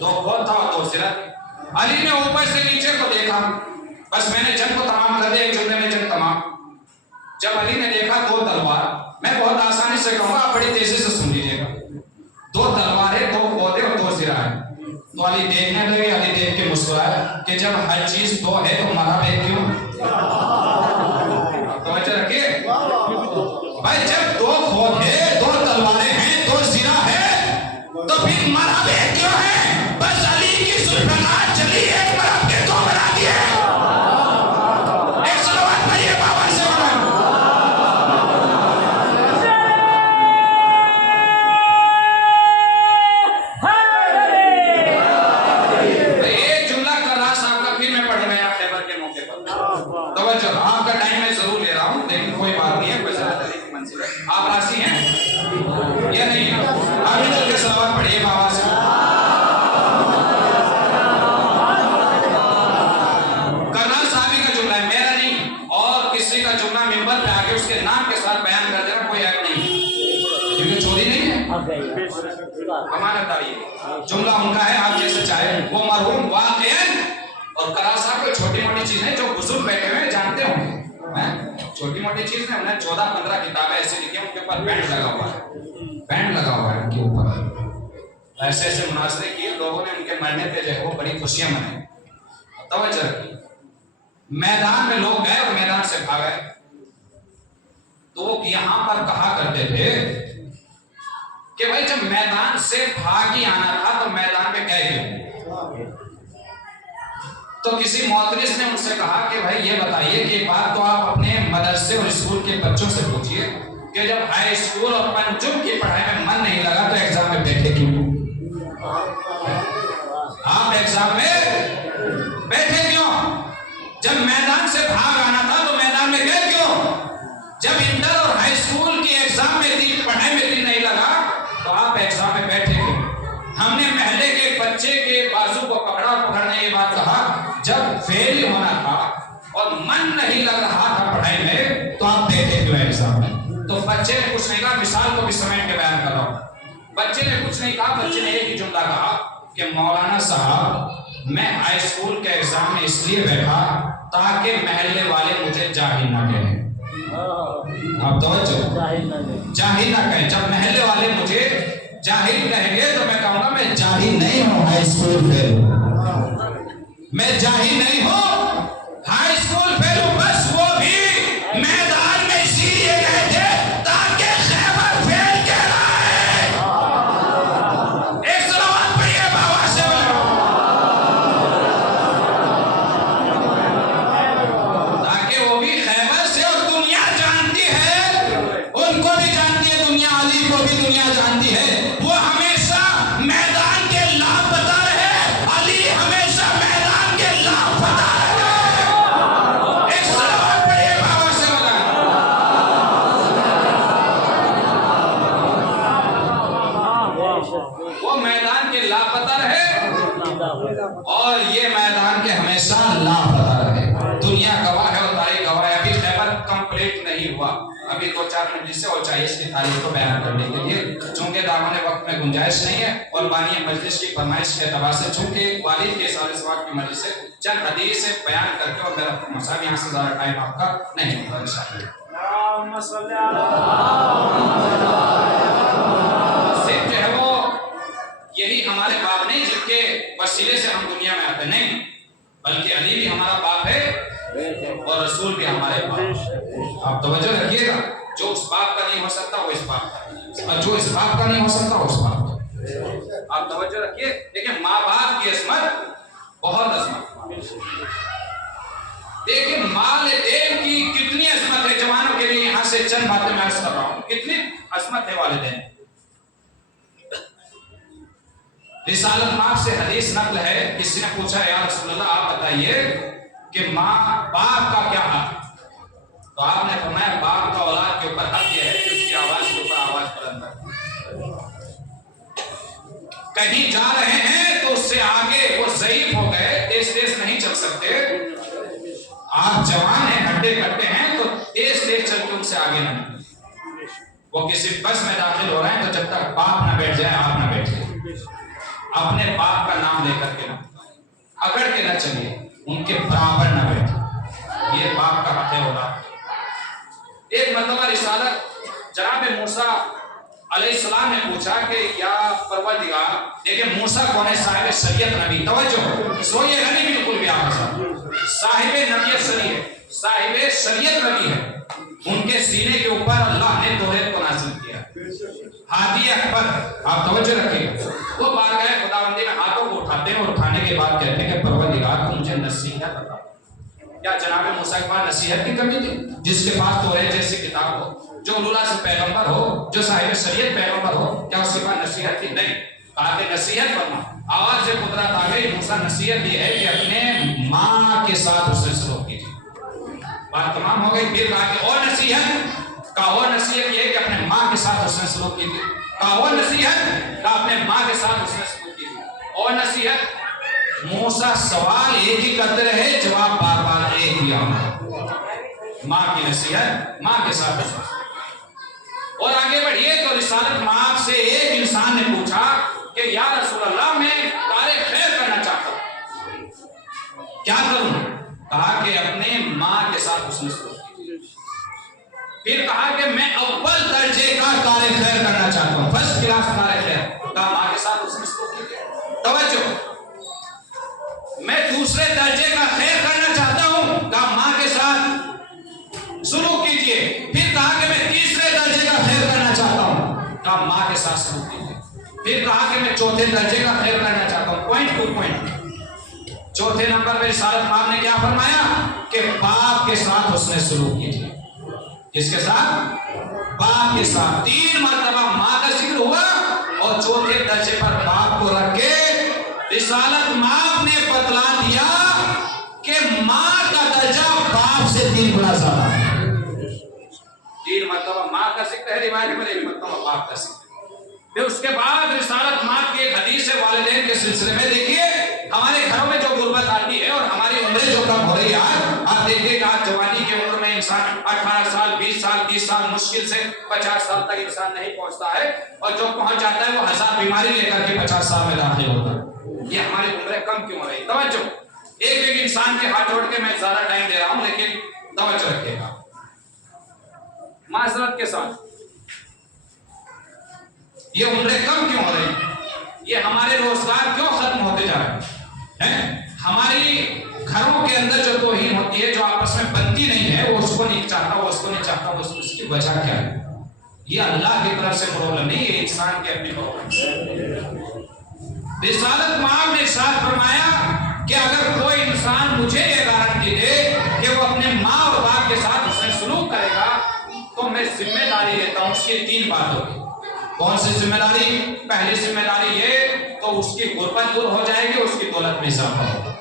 2 کھول تھا اور 2 زرہ۔ علی نے اوپر سے نیچے کو دیکھا، بس میں نے جنگ کو تمام کر دیا، ایک جملے میں جنگ تمام۔ جب علی نے دیکھا 2 تلوار، میں بہت آسانی سے کہوں گا، آپ بڑی تیزی سے سن لیجیے گا، 2 تلواریں، 2 کھودے اور 2 زرہ ہیں۔ تو علی دیکھنے لگے، علی دیکھ کے مسکرایا کہ جب ہر چیز 2 ہے تو مرحب ایک کیوں؟ توجہ رکھیے بھائی، جب 2 کھودے، 2 تلواریں ہیں، 2 زرہ ہے، تو پھر مرحب ایک کیوں ہے؟ بس علی کی سلطنت چلی، ایک مرحب کے 2 بنا دیے۔ ایک صلوات پڑھیے بابا سے بڑھا۔ ایک جملہ کرا صاحب کا پھر میں پڑھوں گا خیبر کے موقع پر۔ توجہ، آپ کا ٹائم میں ضرور لے رہا ہوں، لیکن کوئی بات نہیں ہے، کوئی زیادہ دلیل کی منزل ہے۔ آپ راضی ہیں یا نہیں؟ آپ بھی چل کے صلوات پڑھیے بابا سے۔ کرنل صاحبی کا جملہ ہے، میرا نہیں، اور کسی کا جملہ ممبر پہ آگے اس کے نام کے ساتھ بیان کر دینا، کوئی ایپ نہیں، کیونکہ چوری نہیں ہے، امانت داری ہے، جملہ ان کا ہے، آپ جیسے چاہے۔ وہ مرحوم واقعاً، اور کرا صاحب کو چھوٹی موٹی چیزیں جو بزرگ بیٹھے ہوئے جانتے ہوں گے، چھوٹی موٹی چیز میں انہیں 14-15 کتابیں ایسے لکھی ہیں، ان کے اوپر بینڈ لگا ہوا ہے، بینڈ لگا ہوا ہے ان کے اوپر، ایسے ایسے مناظرے کیے، لوگوں نے ان کے مرنے پہ جو ہے وہ بڑی خوشیاں منائی۔ توجہ رکھیے، میدان میں لوگ گئے اور میدان سے بھاگ گئے، تو یہاں پر کہا کرتے تھے کہ بھائی جب میدان سے بھاگ ہی آنا تھا تو میدان میں گئے کیوں؟ تو کسی معترض نے ان سے کہا کہ بھائی یہ بتائیے کہ ایک بات تو آپ اپنے مدرسے اور اسکول کے بچوں سے پوچھئے کہ جب ہائی اسکول اور پنجم کی پڑھائی میں من نہیں لگا تو ایگزام میں بیٹھے کیوں؟ آپ ایگزام میں بیٹھے کیوں؟ جب میدان سے بھاگ آنا تھا تو میدان میں گئے کیوں؟ جب انٹر اور ہائی اسکول کی ایگزام میں پڑھائی میں دل نہیں لگا تو آپ ایگزام میں بیٹھے کیوں؟ ہم نے محلے کے بچے کے بازو کو پکڑا اور پکڑنے یہ بات کہا جب فیل ہونا تھا اور من نہیں لگ رہا تھا پڑھائی میں تو آپ بیٹھے کیوں ایگزام میں؟ تو بچے نے کچھ نہیں کہا، مثال کو بھی سمیٹ کے بیان کر رہا ہوں، بچے نے کچھ نہیں کہا، بچے نے ایک ہی جملہ کہا کہ مولانا صاحب میں ہائی اسکول کے ایگزام میں اس لیے بیٹھا تاکہ محلے والے مجھے جاہل نہ کہیں. اب توجہ، جاہل نہ کہیں. جب محلے والے مجھے جاہل کہیں گے تو میں کہوں گا میں جاہل نہیں ہوں، ہائی اسکول فیل ہوں. میں جاہل نہیں ہوں، ہائی اسکول فیل ہوں. بس وہ بھی میدان میں اسی لیے گئے تھے تاکہ خیبر فیل کہلائے. ایک صلوات پڑھیے بابا سے، تاکہ وہ بھی خیبر سے، اور دنیا جانتی ہے، ان کو بھی جانتی ہے دنیا، علی کو بھی دنیا جانتی ہے. وہ ہمیشہ میدان کے لاپتہ رہے، علی ہمیشہ میدان کے لاپتہ رہے. ایک صلوات پڑھیے بابا سے وہ میدان کے لاپتہ رہے اور یہ میدان کے ہمیشہ لاپتہ رہے. دنیا گواہ ہے اور تاریخ گواہ ہے. ابھی خیبر کمپلیٹ نہیں ہوا، ابھی 2-4 منٹ جس سے ہو چاہیے اس کی تاریخ کو بیان کرنے کے لیے. چونکہ دامن وقت میں گنجائش نہیں ہے اور بانی مجلس کی فرمائش کے اعتبار سے، چونکہ والد کے سال سوال کی مجلس سے چند حدیث سے بیان کر کے، اور میرا مصاحب یہاں سے زیادہ ٹائم آپ کا نہیں ہوگا انشاءاللہ. صرف جو ہے وہ یہی ہمارے باپ نہیں جن کے وسیلے سے ہم دنیا میں آتے نہیں، بلکہ علی بھی ہمارا باپ ہے اور رسول بھی ہمارے باپ. آپ توجہ رکھیے گا، جو اس باپ کا نہیں ہو سکتا وہ اس باپ کا، اور جو اس باپ کا نہیں ہو سکتا وہ اس باپ کا. آپ توجہ رکھیے. دیکھیں ماں باپ کی عظمت بہت عظمت. دیکھیں والدین کی کتنی عظمت ہے. جوانوں کے لیے یہاں سے چند باتیں میں عرض کر رہا ہوں، کتنی عظمت ہے والدین. رسالت مآب سے حدیث نقل ہے، کسی نے پوچھا یا رسول اللہ آپ بتائیے کہ ماں باپ کا کیا حق؟ تو آپ نے فرمایا باپ کا اولاد کے اوپر حق یہ ہے کہ اس کی آواز کے اوپر آواز بلند کرے. کہیں جا رہے ہیں تو اس سے آگے، وہ ضعیف ہو گئے، تیز تیز نہیں چل سکتے. آپ جوان ہیں، ہڈے کٹے ہیں، تو تیز تیز چل کے ان سے آگے نہ. وہ کسی بس میں داخل ہو رہے ہیں تو جب تک باپ نہ بیٹھ جائے آپ نہ بیٹھیں. اپنے باپ کا نام لے کر کے نہ اکڑ کے نہ چلیے، ان کے برابر نہ بیٹھے. یہ باپ کا حق ہے اولاد. ایک مرتبہ رسالت جناب موسیٰ علیہ السلام نے پوچھا کہ یا پروردگار، دیکھیں موسیٰ کون ہے؟ صاحب شریعت نبی. توجہ، سوئیے گا نہیں بالکل بھی آپ صاحب نبیت شریعت، صاحب شریعت نبی ہے. ان کے سینے کے اوپر اللہ نے توحید کو نازل کیا. ہادی اکبر، آپ توجہ رکھیں، وہ بارگاہ خداوندی میں ہاتھوں کو اٹھاتے ہیں اور اٹھانے کے بعد کہتے ہیں کہ پروردگار تو مجھے نصیحت بتا. کیا جناب موسیٰ کے پاس نصیحت کی کمی تھی؟ جس کے پاس توحید جیسی کتاب ہو، جو اللہ سے پیغمبر ہو، جو صاحب شریعت پیغمبر ہو، کیا اس کے پاس نصیحت تھی؟ نہیں. کہا کہ نصیحت فرما. آواز سے قدرت آ گئی. موسیٰ نصیحت یہ ہے کہ اپنے ماں کے ساتھ اس سے سلوک کیجیے. بات تمام ہو گئی. پھر کہا کہ اور نصیحت، کہا اور نصیحت یہ ہے کہ اپنے ماں کے ساتھ اس نے سلوک کیجیے. کہا اور نصیحت، کہا اپنے ماں کے ساتھ اس نے سلوک کیجیے. اور نصیحت. موسیٰ سوال ایک ہی کرتے رہے، جواب بار بار ایک ہی آنا. ماں کی نصیحت، ماں کے ساتھ اس نے. اور آگے بڑھیے تو رسالت مآب سے ایک انسان نے پوچھا کہ یا رسول اللہ میں کار خیر کرنا چاہتا ہوں، کیا کروں؟ کہا کہ اپنے ماں کے ساتھ اس نے سلوک کیجیے. پھر کہا کہ میں اول درجے کا کار خیر کرنا چاہتا ہوں، فرسٹ کلاس کار خیر. کہا ماں کے ساتھ اس نے سلوک کیجیے. توجہ، میں دوسرے درجے کا خیر کرنا چاہتا ہوں، کہا ماں کے ساتھ سلوک کیجیے. پھر کہا کہ میں تیسرے درجے کا خیر کرنا چاہتا ہوں، کہا ماں کے ساتھ سلوک کیجیے. پھر کہا کہ میں چوتھے درجے کا خیر کرنا چاہتا ہوں. Point to point. چوتھے نمبر پہ رسالت مآب نے کیا فرمایا کہ باپ کے ساتھ اس نے سلوک کیجیے. کس کے ساتھ؟ باپ کے ساتھ. 3 مرتبہ ماں کا ذکر ہوا اور چوتھے درجے پر باپ کو رکھ کے رسالت مآب نے بتلا دیا کہ ماں کا درجہ باپ سے 3 گنا زیادہ ہے. 3 مرتبہ ماں کا ذکر ہے روایت میں، 1 مرتبہ باپ کا ذکر. پھر اس کے بعد رسالت مآب کی ایک حدیث ہے والدین کے سلسلے میں. دیکھیے ہمارے گھروں میں جو غربت آتی ہے اور ہماری عمریں جو کم ہو رہی ہے، آپ دیکھیے کہ آج جوانی کی عمر میں انسان 18 سال 20 سال 30 سال مشکل سے 50 سال تک انسان نہیں پہنچتا ہے، اور جو پہنچ جاتا ہے وہ 1000 بیماری لے کر کے 50 سال میں داخل ہوتا ہے۔ یہ ہماری عمریں کم کیوں ہو رہی؟ توجہ، ایک انسان کے ہاتھ جوڑ کے میں زیادہ ٹائم دے رہا ہوں، لیکن توجہ رکھیے گا معذرت کے ساتھ۔ یہ عمریں کم کیوں ہو رہی؟ یہ ہمارے روزگار کیوں ختم ہوتے جا رہے ہیں؟ ہماری گھروں کے اندر جو توہین ہوتی ہے، جو آپس میں بنتی نہیں ہے، وہ اس کو نہیں چاہتا، وہ اس کو نہیں چاہتا، اس کی وجہ کیا ہے؟ یہ اللہ کی طرف سے پرابلم نہیں، یہ انسان کے اپنی پرابلم ہے۔ رسالت مآب نے ارشاد فرمایا کہ اگر کوئی انسان مجھے یہ گارنٹی دے کہ وہ اپنے ماں اور باپ کے ساتھ حسن سلوک کرے گا تو میں ذمہ داری لیتا ہوں۔ اس کی 3 بات ہوگی۔ کون سی ذمہ داری؟ پہلی ذمہ داری یہ تو اس کی غربت دور ہو جائے گی، اس کی دولت میں اضافہ ہوگا۔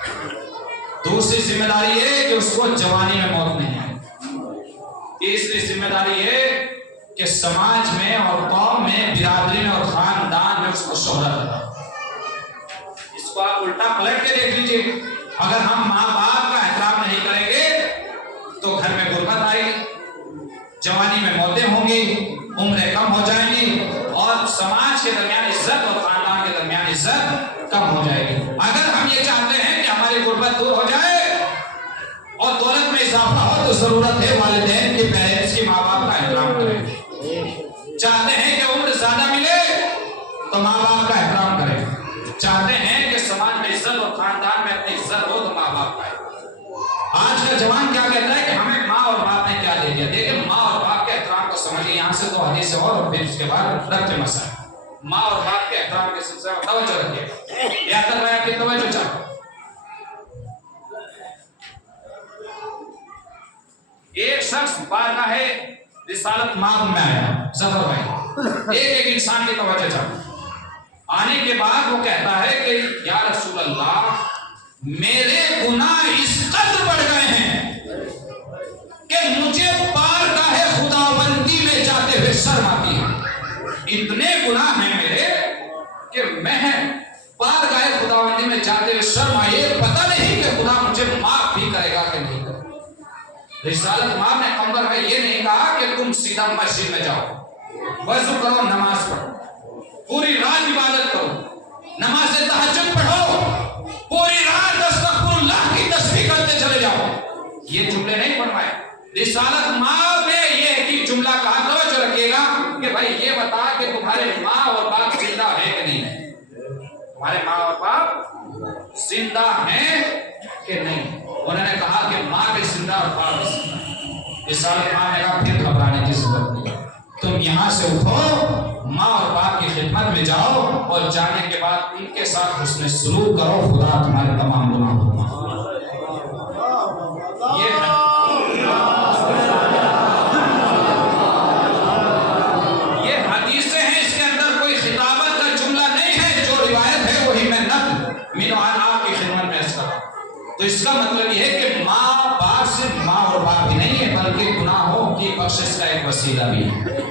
دوسری ذمہ داری یہ کہ اس کو جوانی میں موت نہیں آئے۔ تیسری ذمہ داری یہ کہ سماج میں اور قوم میں، برادری میں اور خاندان میں اس کو شہرت ہے۔ اس کو آپ الٹا پلٹ کے دیکھ لیجئے، اگر ہم ماں باپ کا احترام نہیں کریں گے تو گھر میں غربت آئے گی، جوانی میں موتیں ہوں گی، عمریں کم ہو جائیں گی، اور سماج کے درمیان عزت اور خاندان کے درمیان عزت کم ہو جائے گی۔ اگر ہم یہ چاہتے ہیں کہ ہماری غربت دور ہو جائے اور دولت میں اضافہ ہو تو ضرورت ہے والدین کے، پیرنٹس کی، ماں باپ کا احترام کریں۔ چاہتے ہیں کہ عمر زیادہ ملے تو ماں باپ کا احترام کریں۔ چاہتے ہیں کہ سماج میں عزت اور خاندان میں اپنی عزت ہو تو ماں باپ کا احترام۔ آج کا جوان کیا کہتا ہے کہ ہمیں ماں اور باپ نے کیا دے دیا؟ دیکھیں، ماں اور باپ کے احترام کو سمجھیں۔ یہاں سے 2 حدیث اور پھر اس کے بعد ربط مسائل۔ ماں اور باپ کے احترام کے سلسلے میں توجہ رکھیے، یا تک میں آپ کی توجہ چاہتا ہوں۔ ایک شخص بارگاہ رسالت مآب میں آیا، ظفر بھائی، ایک انسان کی توجہ چاہتا ہوں۔ آنے کے بعد وہ کہتا ہے کہ یا رسول اللہ، میرے گناہ اس قدر بڑھ گئے ہیں کہ مجھے بارگاہ خداوندی میں جاتے ہوئے شرم آتی ہے۔ اتنے گناہ ہیں میرے کہ میں بارگاہ خداوندی میں جاتے ہوئے شرم آئی، پتہ نہیں کہ خدا مجھے معاف بھی کرے گا کہ نہیں کرے گا۔ رسالت مآب نے پیغمبر ہے یہ نہیں کہا کہ تم سیدھا مسجد میں جاؤ، وضو کرو، نماز پڑھو، پوری رات عبادت کرو، نماز تہجد پڑھو، پوری رات استغفر اللہ کی تسبیح کرتے چلے جاؤ، یہ جملے نہیں فرمائے۔ رسالت مآب نے یہ ایک جملہ کہا، توجہ رکھیے گا، کہ بھائی یہ بتا کہ تمہارے ماں اور باپ زندہ ہے کہ نہیں ہے؟ تمہارے ماں اور باپ زندہ ہیں کہ نہیں؟ انہوں نے کہا کہ ماں بھی زندہ اور باپ بھی زندہ۔ رسالت مآب نے کہا پھر گھبرانے کی ضرورت نہیں، تم یہاں سے اٹھو، ماں اور باپ کی خدمت میں جاؤ، اور جانے کے بعد ان کے ساتھ حسن سلوک کرو، خدا تمہارے تمام گناہ کو معاف کرے۔ یہ حدیثیں ہیں، اس کے اندر کوئی خطابت کا جملہ نہیں ہے، جو روایت ہے وہی میں نقل مینوان آپ کی خدمت میں عرض کرتا ہوں۔ تو اس کا مطلب یہ ہے کہ ماں باپ صرف ماں اور باپ ہی نہیں ہے، بلکہ گناہوں کی بخشش کا ایک وسیلہ بھی ہے۔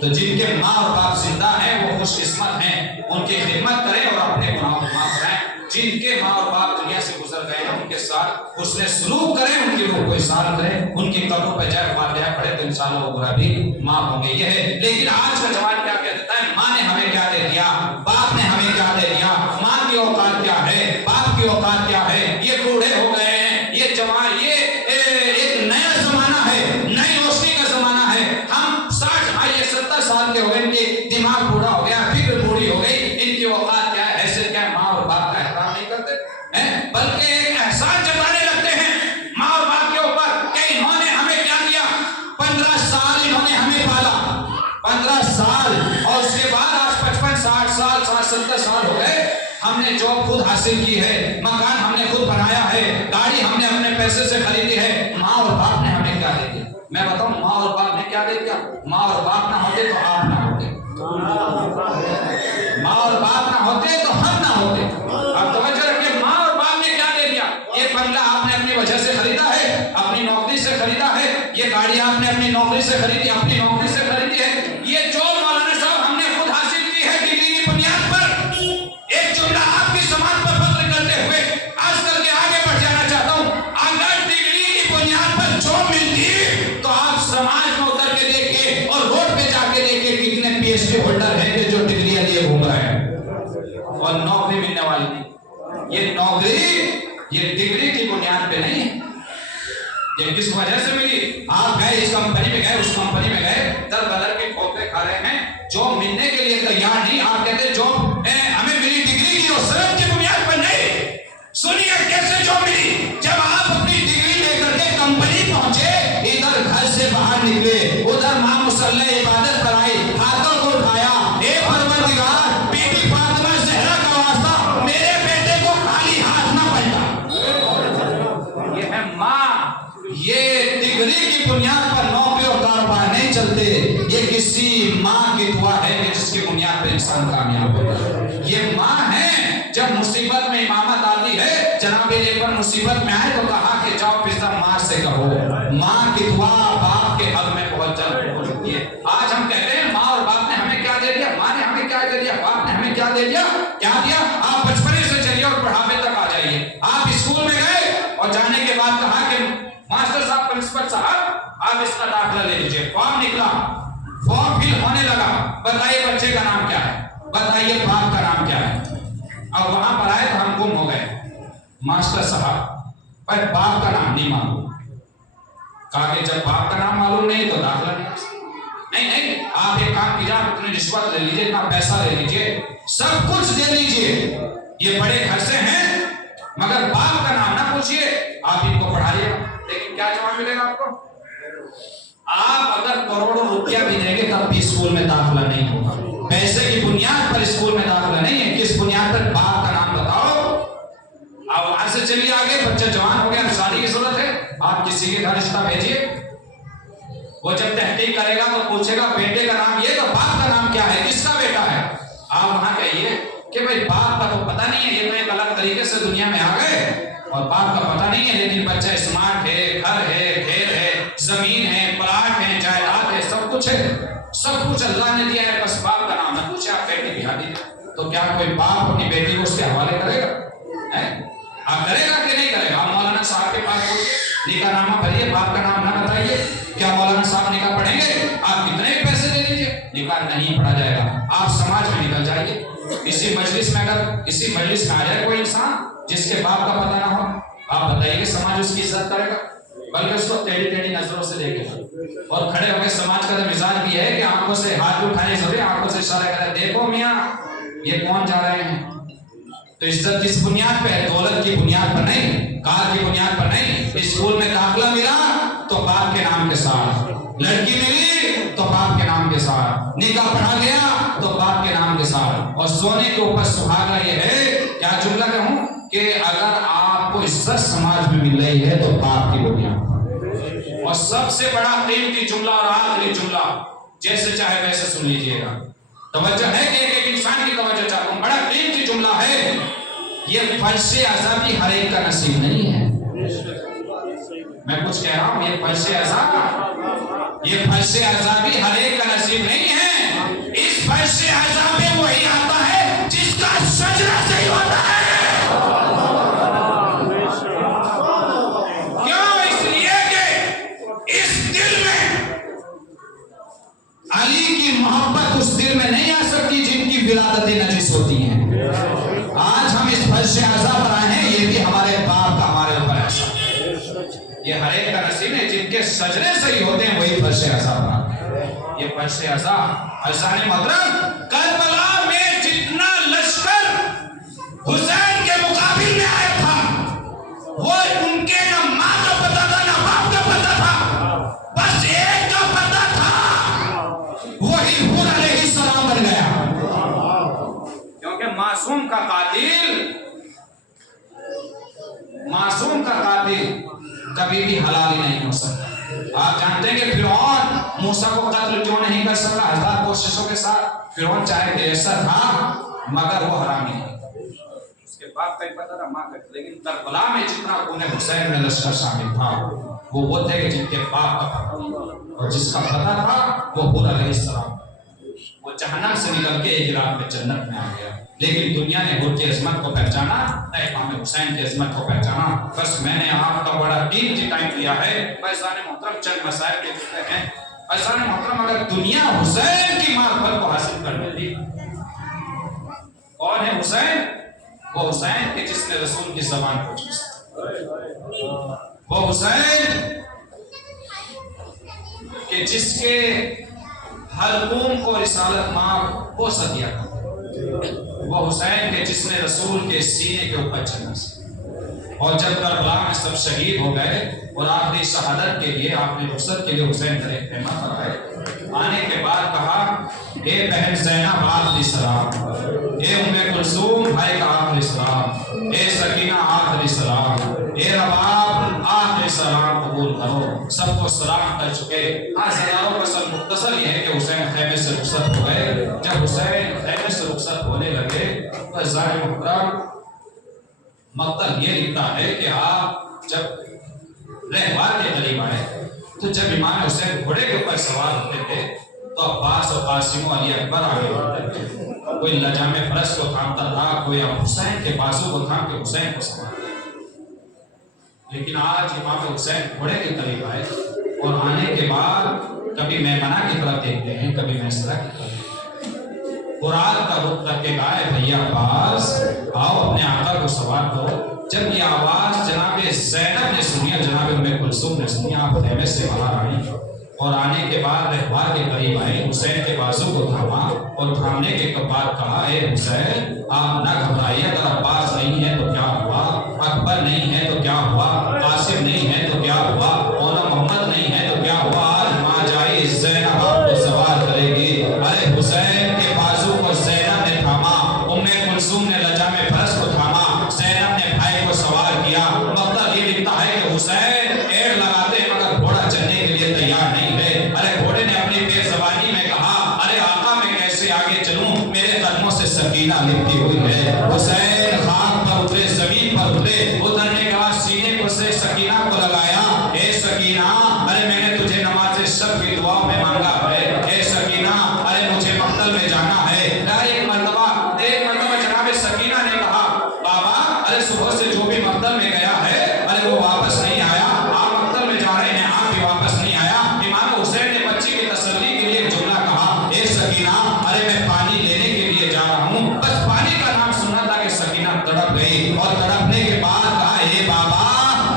تو جن کے ماں اور باپ زندہ ہیں وہ خوش قسمت ہیں، ان کی خدمت کریں اور اپنے گناہوں کو معاف کریں۔ جن کے ماں اور باپ دنیا سے گزر گئے ہیں ان کے ساتھ حسن سلوک کریں، ان کی روح کو احسان کریں، ان کی قبروں پہ جائے فاتحہ پڑھے تو انشاءاللہ وہ گناہ بھی معاف ہوں گے۔ یہ ہے، لیکن آج کا جوان کیا کہہ دیتا ہے؟ ماں نے ہمیں کیا دے دیا، باپ نے ہمیں کیا دے دیا، ماں کی اوقات کیا ہے، باپ کی اوقات کیا ہے، یہ بوڑھے ہو گئے ہیں، یہ جوان، یہ ایک نیا زمانہ ہے، نئی روشنی کا زمانہ ہے، ہم 60 سال کے ہو گئے، ان کے دماغ بوڑھا ہو گیا، فکر بوڑھی ہو گئی، ان کی اوقات کیا ہے، حیثیت کیا ہے، ماں اور باپ کا احترام نہیں کرتے ہیں، بلکہ ایک احسان جتانے لگتے ہیں ماں اور باپ کے اوپر کہ انہوں نے ہمیں کیا دیا، 15 سال انہوں نے ہمیں پالا، 15 سال، اور اس کے بعد آج 55 60 سال 70 سال ہو گئے، ہم نے جاب خود حاصل کی ہے، مکان ہم نے خود بنایا ہے، گاڑی ہم نے اپنے پیسے سے خریدی ہے، ماں اور باپ نے ہمیں کیا دے دیا؟ میں بتاؤں ماں اور باپ نے کیا دے دیا؟ ماں اور باپ نہ ہوتے تو آپ نہ ہوتے، ماں اور باپ نہ ہوتے تو ہم نہ ہوتے۔ اب توجہ رکھیں، ماں اور باپ نے کیا دے دیا؟ یہ بنگلہ آپ نے اپنی وجہ سے خریدا ہے، اپنی نوکری سے خریدا ہے، یہ گاڑی آپ نے اپنی نوکری سے خریدی، اپنی نوکری سے خریدی ہے، یہ جو مولانا صاحب ہم نے خود حاصل کی ہے ڈگری کی بنیاد پر۔ ایک جملہ آپ کی سماج پر فخر کرتے ہوئے آج کل کے آگے بڑھ جانا چاہتا ہوں، اگر ڈگری کی بنیاد پر جو ملتی اور نوکری ملنے والی نہیں. یہ نوکری یہ ڈگری کی بنیاد پہ نہیں ہے. یہ کس وجہ سے ملی؟ آپ گئے اس کمپنی میں گئے اس کمپنی میں گئے در بدر کے کھوپڑے کھا رہے ہیں جو ملنے کے لیے تیار نہیں. آپ کہتے جو ہمیں ملی ڈگری کی اور صرف کی بنیاد پر نہیں. سنیے کیسے جو ملی. جب آپ اپنی ڈگری لے کر کے کمپنی پہنچے ادھر گھر سے باہر نکلے ادھر ماں مصلی عبادت کرائی ہاتھوں کو اٹھایا اے پروردگار بی بی فاطمہ زہرا کا واسطہ میرے بیٹے کو خالی ہاتھ نہ پلٹا. یہ ہے ماں. یہ ڈگری کی بنیاد پر نوکری اور کاروبار نہیں چلتے. یہ کسی ماں کی دعا ہے کہ جس کی بنیاد پر انسان کامیاب ہوگا. یہ ماں ہے جب مصیبت میں امامت آتی ہے جناب علی پر مصیبت میں آئے تو کہا کہ جاؤ پزا ماں سے کہو. ماں کی دعا باپ کے حق میں بہت جلد ہو چکی ہے. آج ہم کہتے ہیں ماں اور باپ نے ہمیں کیا دے دیا, ماں نے ہمیں کیا دے دیا, باپ نے ہمیں کیا دے دیا. کیا دیا؟ آپ بچپنے سے چلیے اور بڑھاپے تک آ جائیے. آپ اسکول میں گئے اور جانے کے بعد کہا کہ ماسٹر صاحب پرنسپل صاحب آپ اس کا داخلہ لے لیجئے. فارم نکلا, فارم فل ہونے لگا. بتائیے بچے کا نام کیا ہے, بتائیے باپ کا نام کیا ہے. اور وہاں پر آئے تو ہم گم ہو گئے. ماسٹر صاحب پر باپ کا نام نہیں معلوم. کہا کہ جب باپ کا نام معلوم نہیں تو داخلہ نہیں. آپ ایک کام کیجیے, آپ اتنی رشوت لے لیجیے, اتنا پیسہ لے لیجیے, سب کچھ دے لیجیے. یہ بڑے گھر سے ہیں مگر باپ کا نام نہ پوچھیے, آپ ان کو پڑھائیے. لیکن کیا جواب ملے گا آپ کو؟ آپ اگر کروڑوں روپیہ بھی دیں گے تب بھی اسکول میں داخلہ نہیں ہوگا. پیسے کی بنیاد پر اسکول میں داخلہ نہیں ہے. کس بنیاد پر؟ باپ کا نام بتاؤ. آپ وہاں سے چلیے آگے, بچہ جوان ہو گیا, شادی کی ضرورت ہے, آپ کسی کے گھر رشتہ بھیجیے. وہ جب تحقیق کرے گا تو پوچھے گا بیٹے کا نام یہ, تو باپ کا نام کیا ہے, کس کا بیٹا ہے. آپ وہاں کہیے کہ بھائی باپ کا تو پتہ نہیں ہے, یہ تو ایک الگ طریقے سے دنیا میں آ گئے اور باپ کا پتہ نہیں ہے, لیکن بچہ اسمارٹ ہے, گھر ہے, گھیر ہے, زمین ہے, پلاٹ ہے, جائیداد ہے, سب کچھ ہے, سب کچھ اللہ نے دیا ہے, بس باپ کا نام نہ پوچھے. آپ بیٹی بہا دیجیے. تو کیا کوئی باپ اپنی بیٹی کو اس کے حوالے کرے گا؟ آپ کرے گا کہ نہیں کرے گا؟ آپ مولانا صاحب کے پاس نکاح نامہ بھریے, باپ کا نام نہ بتائیے. کیا مولانا صاحب نکاح پڑھیں گے؟ آپ کتنے پیسے دے دیجیے, نکاح نہیں پڑھا جائے گا. آپ سماج میں نکل جائیے. اسی مجلس میں اگر اسی مجلس میں آ جائے کوئی انسان جس کے باپ کا پتہ نہ ہو, آپ بتائیے کہ سماج اس کی عزت کرے گا, بلکہ اس کو ٹیڑھی ٹیڑھی نظروں سے دیکھے گا. اور کھڑے ہو کے سماج کا مزاج بھی ہے کہ آنکھوں سے ہاتھ اٹھانے ضروری, آنکھوں سے اشارہ کرے, دیکھو میاں یہ کون جا رہے ہیں. تو عزت کس بنیاد پہ ہے؟ دولت کی بنیاد پر نہیں, کار کی بنیاد پر نہیں. اسکول میں داخلہ ملا تو باپ کے نام کے ساتھ, لڑکی ملی تو باپ کے نام کے ساتھ, نکاح پڑھا گیا تو باپ کے نام کے ساتھ. اور سونے کے اوپر سہاگا یہ ہے, کیا جملہ کہوں, کہ اگر آپ کو عزت سماج میں مل رہی ہے تو باپ کی بنیاد. اور سب سے بڑا قیمتی جملہ اور آخری جملہ, جیسے چاہے ویسے سن لیجئے گا, توجہ ہے کہ ایک انسان کی توجہ چاہتا ہوں, بڑا قیمتی جملہ ہے. یہ فرش عذابی ہر ایک کا نصیب نہیں ہے. میں کچھ کہہ رہا ہوں, یہ فرش عذابی ہر ایک کا نصیب نہیں ہے. اس فرش عذاب میں وہی آتا ہے جس کا سجدہ صحیح ہوتا ہے. کیوں؟ اس لیے کہ اس دل میں علی کی محبت اس دل میں نہیں آ سکتی جن کی ولادتیں نجس ہوتی ہیں. آج ہم اس فرش عذاب پر آئے ہیں, یہ بھی ہمارے باپ کا ہمارے اوپر ایسا. یہ ہر ایک کا نصیب ہے, جن کے سجدے صحیح ہوتے ہیں وہی فرش عذاب پر آتے ہیں. یہ فرش عذاب عزیزان محترم, کربلا میں جتنا لشکر حسین کے مقابل میں آیا تھا وہ ان کے نہ ماں کا پتہ تھا نہ باپ کا پتہ تھا, بس ایک کا پتہ تھا, وہی حور علیہ السلام بن گیا. کیونکہ معصوم کا قاتل کبھی بھی حلال ہی نہیں ہو سکتا. آپ جانتے ہیں کہ فرعون موسیٰ کو قتل کیوں نہیں کر سکا؟ 1000 کوششوں کے ساتھ فرعون چاہے تیسر تھا مگر وہ حرامی نہیں. اس کے باپ کا ہی پتہ تھا, ماں کا, لیکن کربلا میں جتنا خون حسین میں لشکر شامل تھا وہ تھے کہ جن کے باپ کا پتہ تھا, اور جس کا پتہ تھا وہ حور علیہ السلام. وہ جہنم سے نکل کے ایک رات میں جنت میں آ گیا. لیکن دنیا نے حور کی عظمت کو پہچانا, امام حسین کی عظمت کو پہچانا. بس میں نے آپ کا بڑا قیمتی ٹائم دیا ہے. عزیزان محترم, چند مسائل کے ذکر ہیں. عزیزان محترم, اگر دنیا حسین کی معرفت کو حاصل کرنے دی, کون ہے حسین، وہ حسین کہ جس نے رسول کی زبان کو چوسا، وہ حسین کہ جس کے حلقوم کو رسالت مآب ہو سکیا تھا، وہ حسین کہ جس نے رسول کے سینے کے اوپر چنا سکیا۔ اور جب کربلا میں سب شہید ہو گئے اور آخری شہادت کے لیے آپ نے رخصت کے لیے حسین در خیمہ پر آئے، آنے کے بعد کہا اے بہن زینب آخری سلام، اے ام کلثوم بھائی کا آخری سلام، اے سکینہ آخری سلام، اے رباب آخری سلام قبول کرو۔ سب کو سلام کر چکے۔ ہزاروں کا سب مختصر یہ ہے کہ حسین خیمے سے رخصت ہو گئے۔ جب حسین خیمے سے رخصت ہونے لگے تو عزیزان محترم مقتل یہ لکھتا ہے کہ آپ جب رہوار کے قریب آئے تو جب امام حسین گھوڑے کے اوپر سوار ہوتے تھے تو عباس اور قاسم و علی اکبر آگے بڑھتے تھے، کوئی لجام فرس کو تھامتا تھا، کوئی حسین کے بازو کو تھام کے حسین کو سوار کرتا۔ لیکن آج امام حسین گھوڑے کے قریب آئے اور آنے کے بعد کبھی میمنہ کی طرف دیکھتے ہیں، کبھی میسرہ کی طرف دیکھتے ہیں، قرآن کا رخ کر کے کہا بھیا عباس آؤ اپنے آقا کو سوار کرو۔ جب یہ آواز جناب زینب نے سنی، جناب ام کلثوم نے سنی، آپ خیمے سے باہر آئی اور آنے کے بعد رہوار کے قریب آئے، حسین کے بازو کو تھاما اور تھامنے کے بعد کہا اے حسین آپ نہ گھبرائیے، اگر عباس نہیں ہے تو کیا ہوا، اکبر نہیں ہے تو کیا ہوا، قاسم نہیں ہے تو کیا ہوا، مولا محمد نہیں ہے تو کیا ہوا، آج ماں جائی زینب آپ کو سوار کرے گی۔ ارے حسین کے بازو کو زینب نے تھاما، ام کلثوم نے لجام فرس کو تھاما، زینب نے بھائی کو سوار کیا۔ مطلب یہ لکھتا ہے کہ حسین ایڑ لگاتے مگر گھوڑا چلنے کے لیے تیار نہیں ہے۔ ارے گھوڑے نے اپنی بے زبانی میں کہا ارے آقا میں کیسے آگے چلوں، میرے قدموں سے سکینہ لپٹی ہوئی ہے۔ حسین خاک پر اترے، زمین پر اترے، اترنے کے بعد سینے کو سے سکینہ کو لگایا، اے سکینہ ارے میں نے تجھے نماز شب کی دعاؤں میں مانگا ہے، اے سکینہ ارے مجھے مقتل میں جانا ہے۔ ایک مرتبہ جناب سکینہ نے کہا بابا ارے صبح سے جو بھی مقتل میں گیا ہے ارے وہ واپس نہیں آیا، آپ مقتل میں جا رہے ہیں آپ بھی واپس نہیں آیا۔ امام حسین نے بچی کی تسلی کے لیے ایک جملہ کہا اے سکینہ ارے میں پانی لینے کے لیے جا رہا ہوں۔ بس پانی کا نام سنا تھا کہ سکینہ تڑپ گئی اور تڑپنے کے بعد کہا اے بابا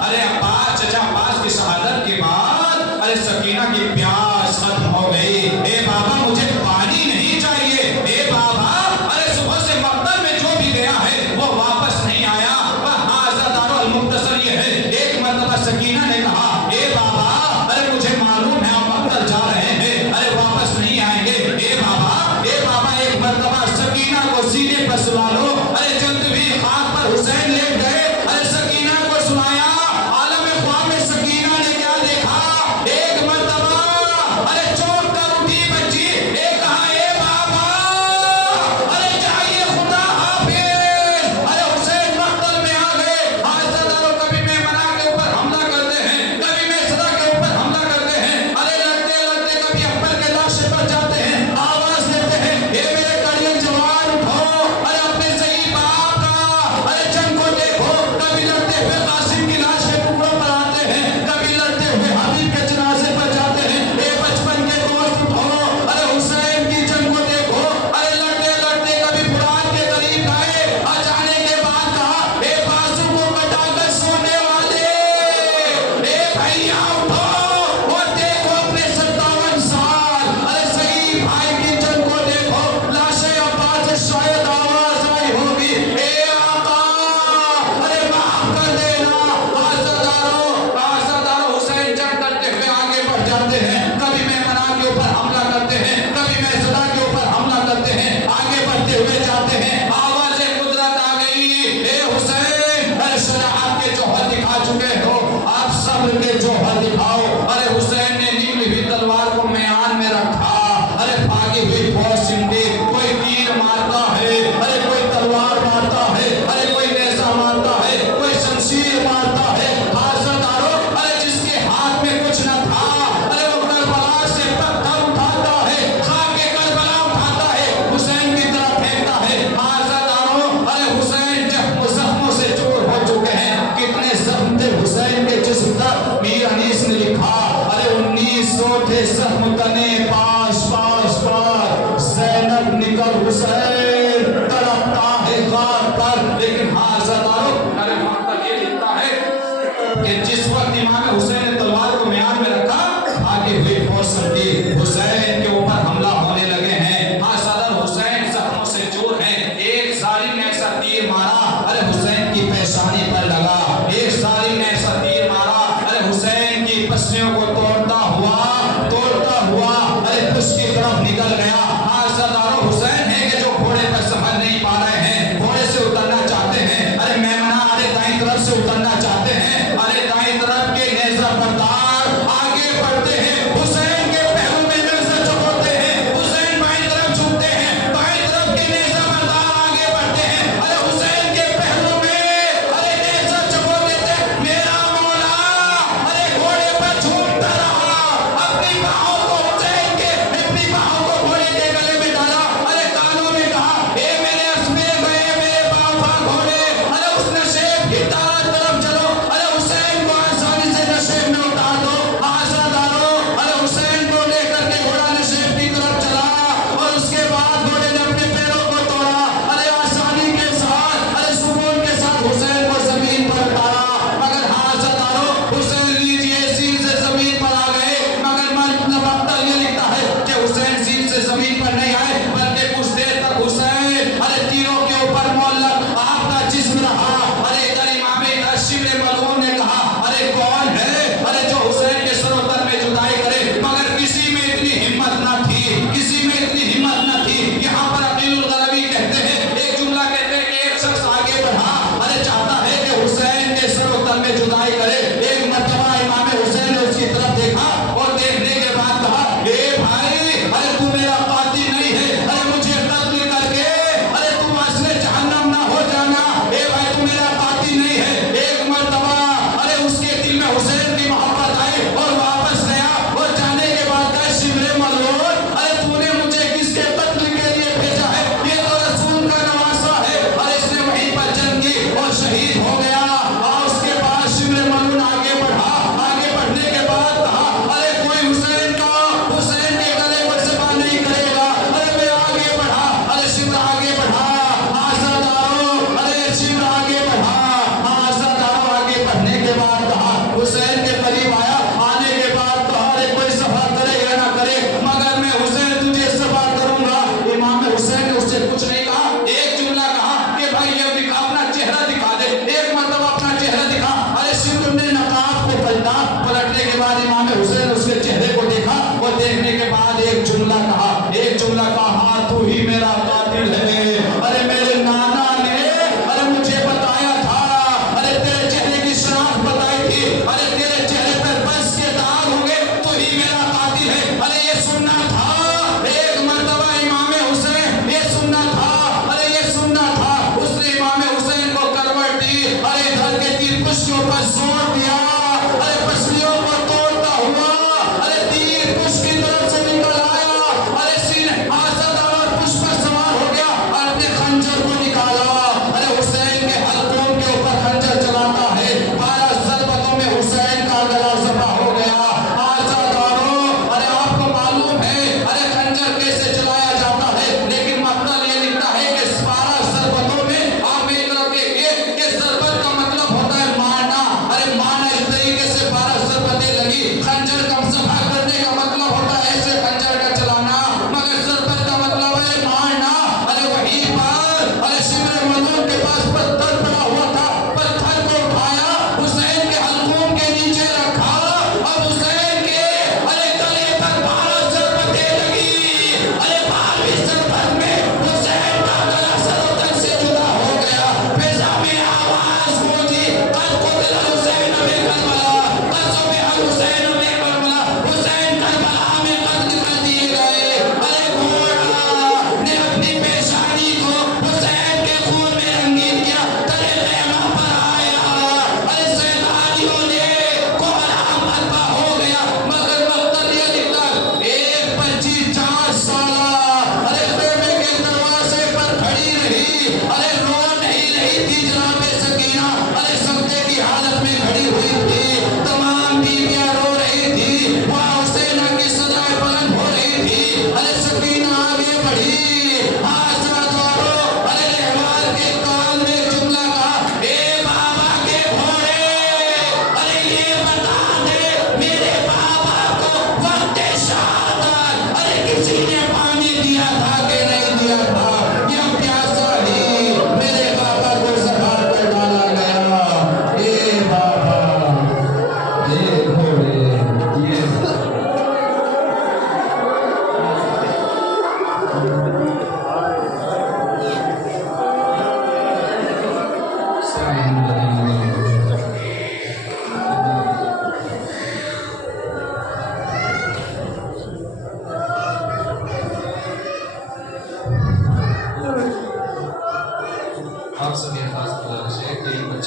ارے عباس چچا عباس کی شہادت کے بعد ارے سکینہ کی پیاس ختم ہو گئی، اے بابا مجھے پانی نہیں چاہیے، اے بابا ارے صبح سے مقتل میں جو بھی گیا ہے وہ واپس نہیں آیا۔ المختصر یہ ہے ایک مرتبہ سکینہ نے کہا اے بابا ارے مجھے معلوم ہے آپ مقتل جا رہے ہیں، ارے واپس نہیں آئیں گے، اے بابا ایک مرتبہ سکینہ کو سینے پر سلا لو۔ ارے چند بھی خاک پر حسین لیٹ گئے، ارے سکینہ کو سنایا، عالم خواب میں سکینہ نے کیا دیکھا، ایک مرتبہ ارے چوٹ کر اٹھی بچی، ایک کہا اے بابا ارے چاہیے خدا حافظ، ارے حسین مقتل میں آ گئے۔ کبھی میں منا کے اوپر حملہ کرتے ہیں، کبھی میں صدا کے اوپر حملہ کرتے ہیں، ارے لڑتے لڑتے کبھی اکبر کے لاشے پر جاتے ہیں، آواز دیتے ہیں اے میرے کڑیے جوان اٹھو، ارے اپنے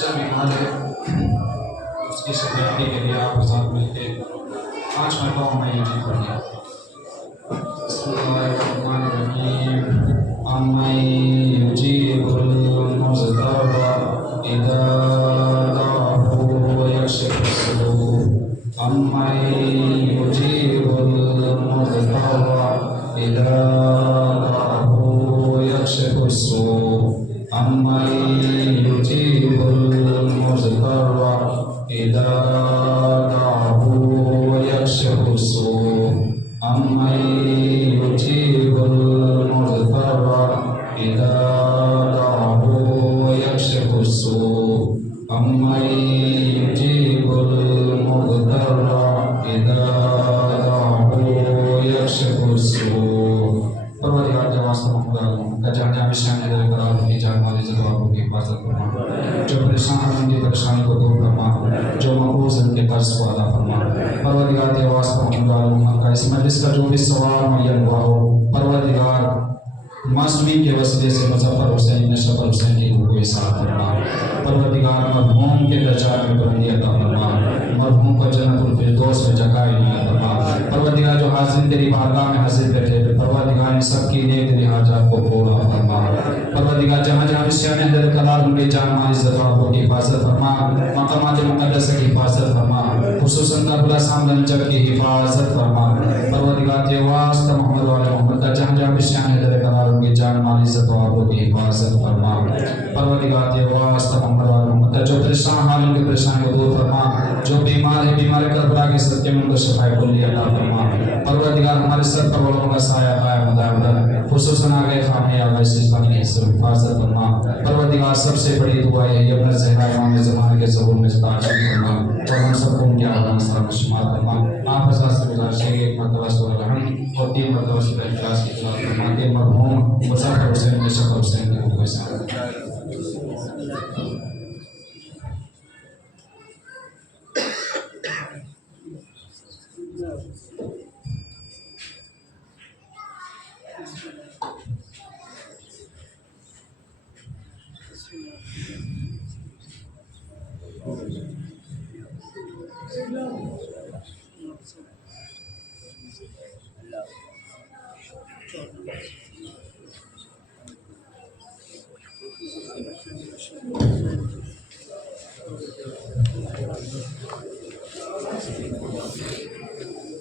سے بیمار ہے اس کی صحت کے لیے آپ حضرات مل کے 5 مرتبہ ہمیں یوجی پڑھیے. بسم اللہ الرحمن الرحیم. امن یجیب المضطر اذا دعاه ویکشف السوء. امن یجیب المضطر اذا دعاه ویکشف السوء. امن یجیب المضطر اذا دعاه ویکشف السوء. امن یجیب المضطر اذا دعاه ویکشف السوء. امن یجیب المضطر اذا دعاه ویکشف السوء. پروردگار کے واسطے محمد کا جان جہاں بشان ہے در قرار کی جان والی زبانوں کی حفاظت فرما. جو پریشان ہیں ان کی پریشانی کو دور فرما. جو مقروض ان کے قرض کو ادا فرما. پروردگار کے واسطے محمد کا اس مجلس کا جو بھی ثواب معین ہوا ہو پروردگار معصومین کے وسیلے سے مظفر حسین نشفر حسین کی روح کو احسان فرما. پروردگار مرحوم کے درجات میں بلندی عطا فرما. مرحوم کو جنت الفردوس میں جگہ عنایت فرما. پروردگار جو حاضر تیری بارگاہ میں حاضر بیٹھے پروردگار ان سب کی نیک دلی حاجات کو پورا فرما. پروردگار جہاں جہاں مسیان حضرت کلال ان کے جان مال عزت و کی حفاظت فرما. مقامات مقدسہ کی حفاظت فرما. خصوصاً قبلہ سامدن جب کی حفاظت فرما. پروردگار کے واسطہ محمد والے محمد کا جہاں جہاں مسیان حضرت کلال ان کے جان مال عزت و کی حفاظت فرما. پروردگار کے واسطہ محمد والے محمد کا جو پریشان حال ان کے پریشانی کو دور فرما. جو بیمار ہے بیمار کربلا کے صدقے میں ان کو شفا کلی عطا فرما. پروردگار ہمارے سر پر علماء کا سایہ قائم دائم خصوصاً آگے خامے آگے سلطانی کی حفاظت فرما. پروردگار سب سے بڑی دعا ہے یہ اپنے زہرہ امام زمانے کے ظہور میں تعجب فرما اور ہم سب کو ان کے آدم سلام شمار فرما. آپ حضرات سے گزارش ہے ایک مرتبہ سورہ الحمد اور 3 مرتبہ سورہ اخلاص کی تلاوت فرما کے مرحوم مظفر حسین نشفر حسین کی روح کو احسان فرما.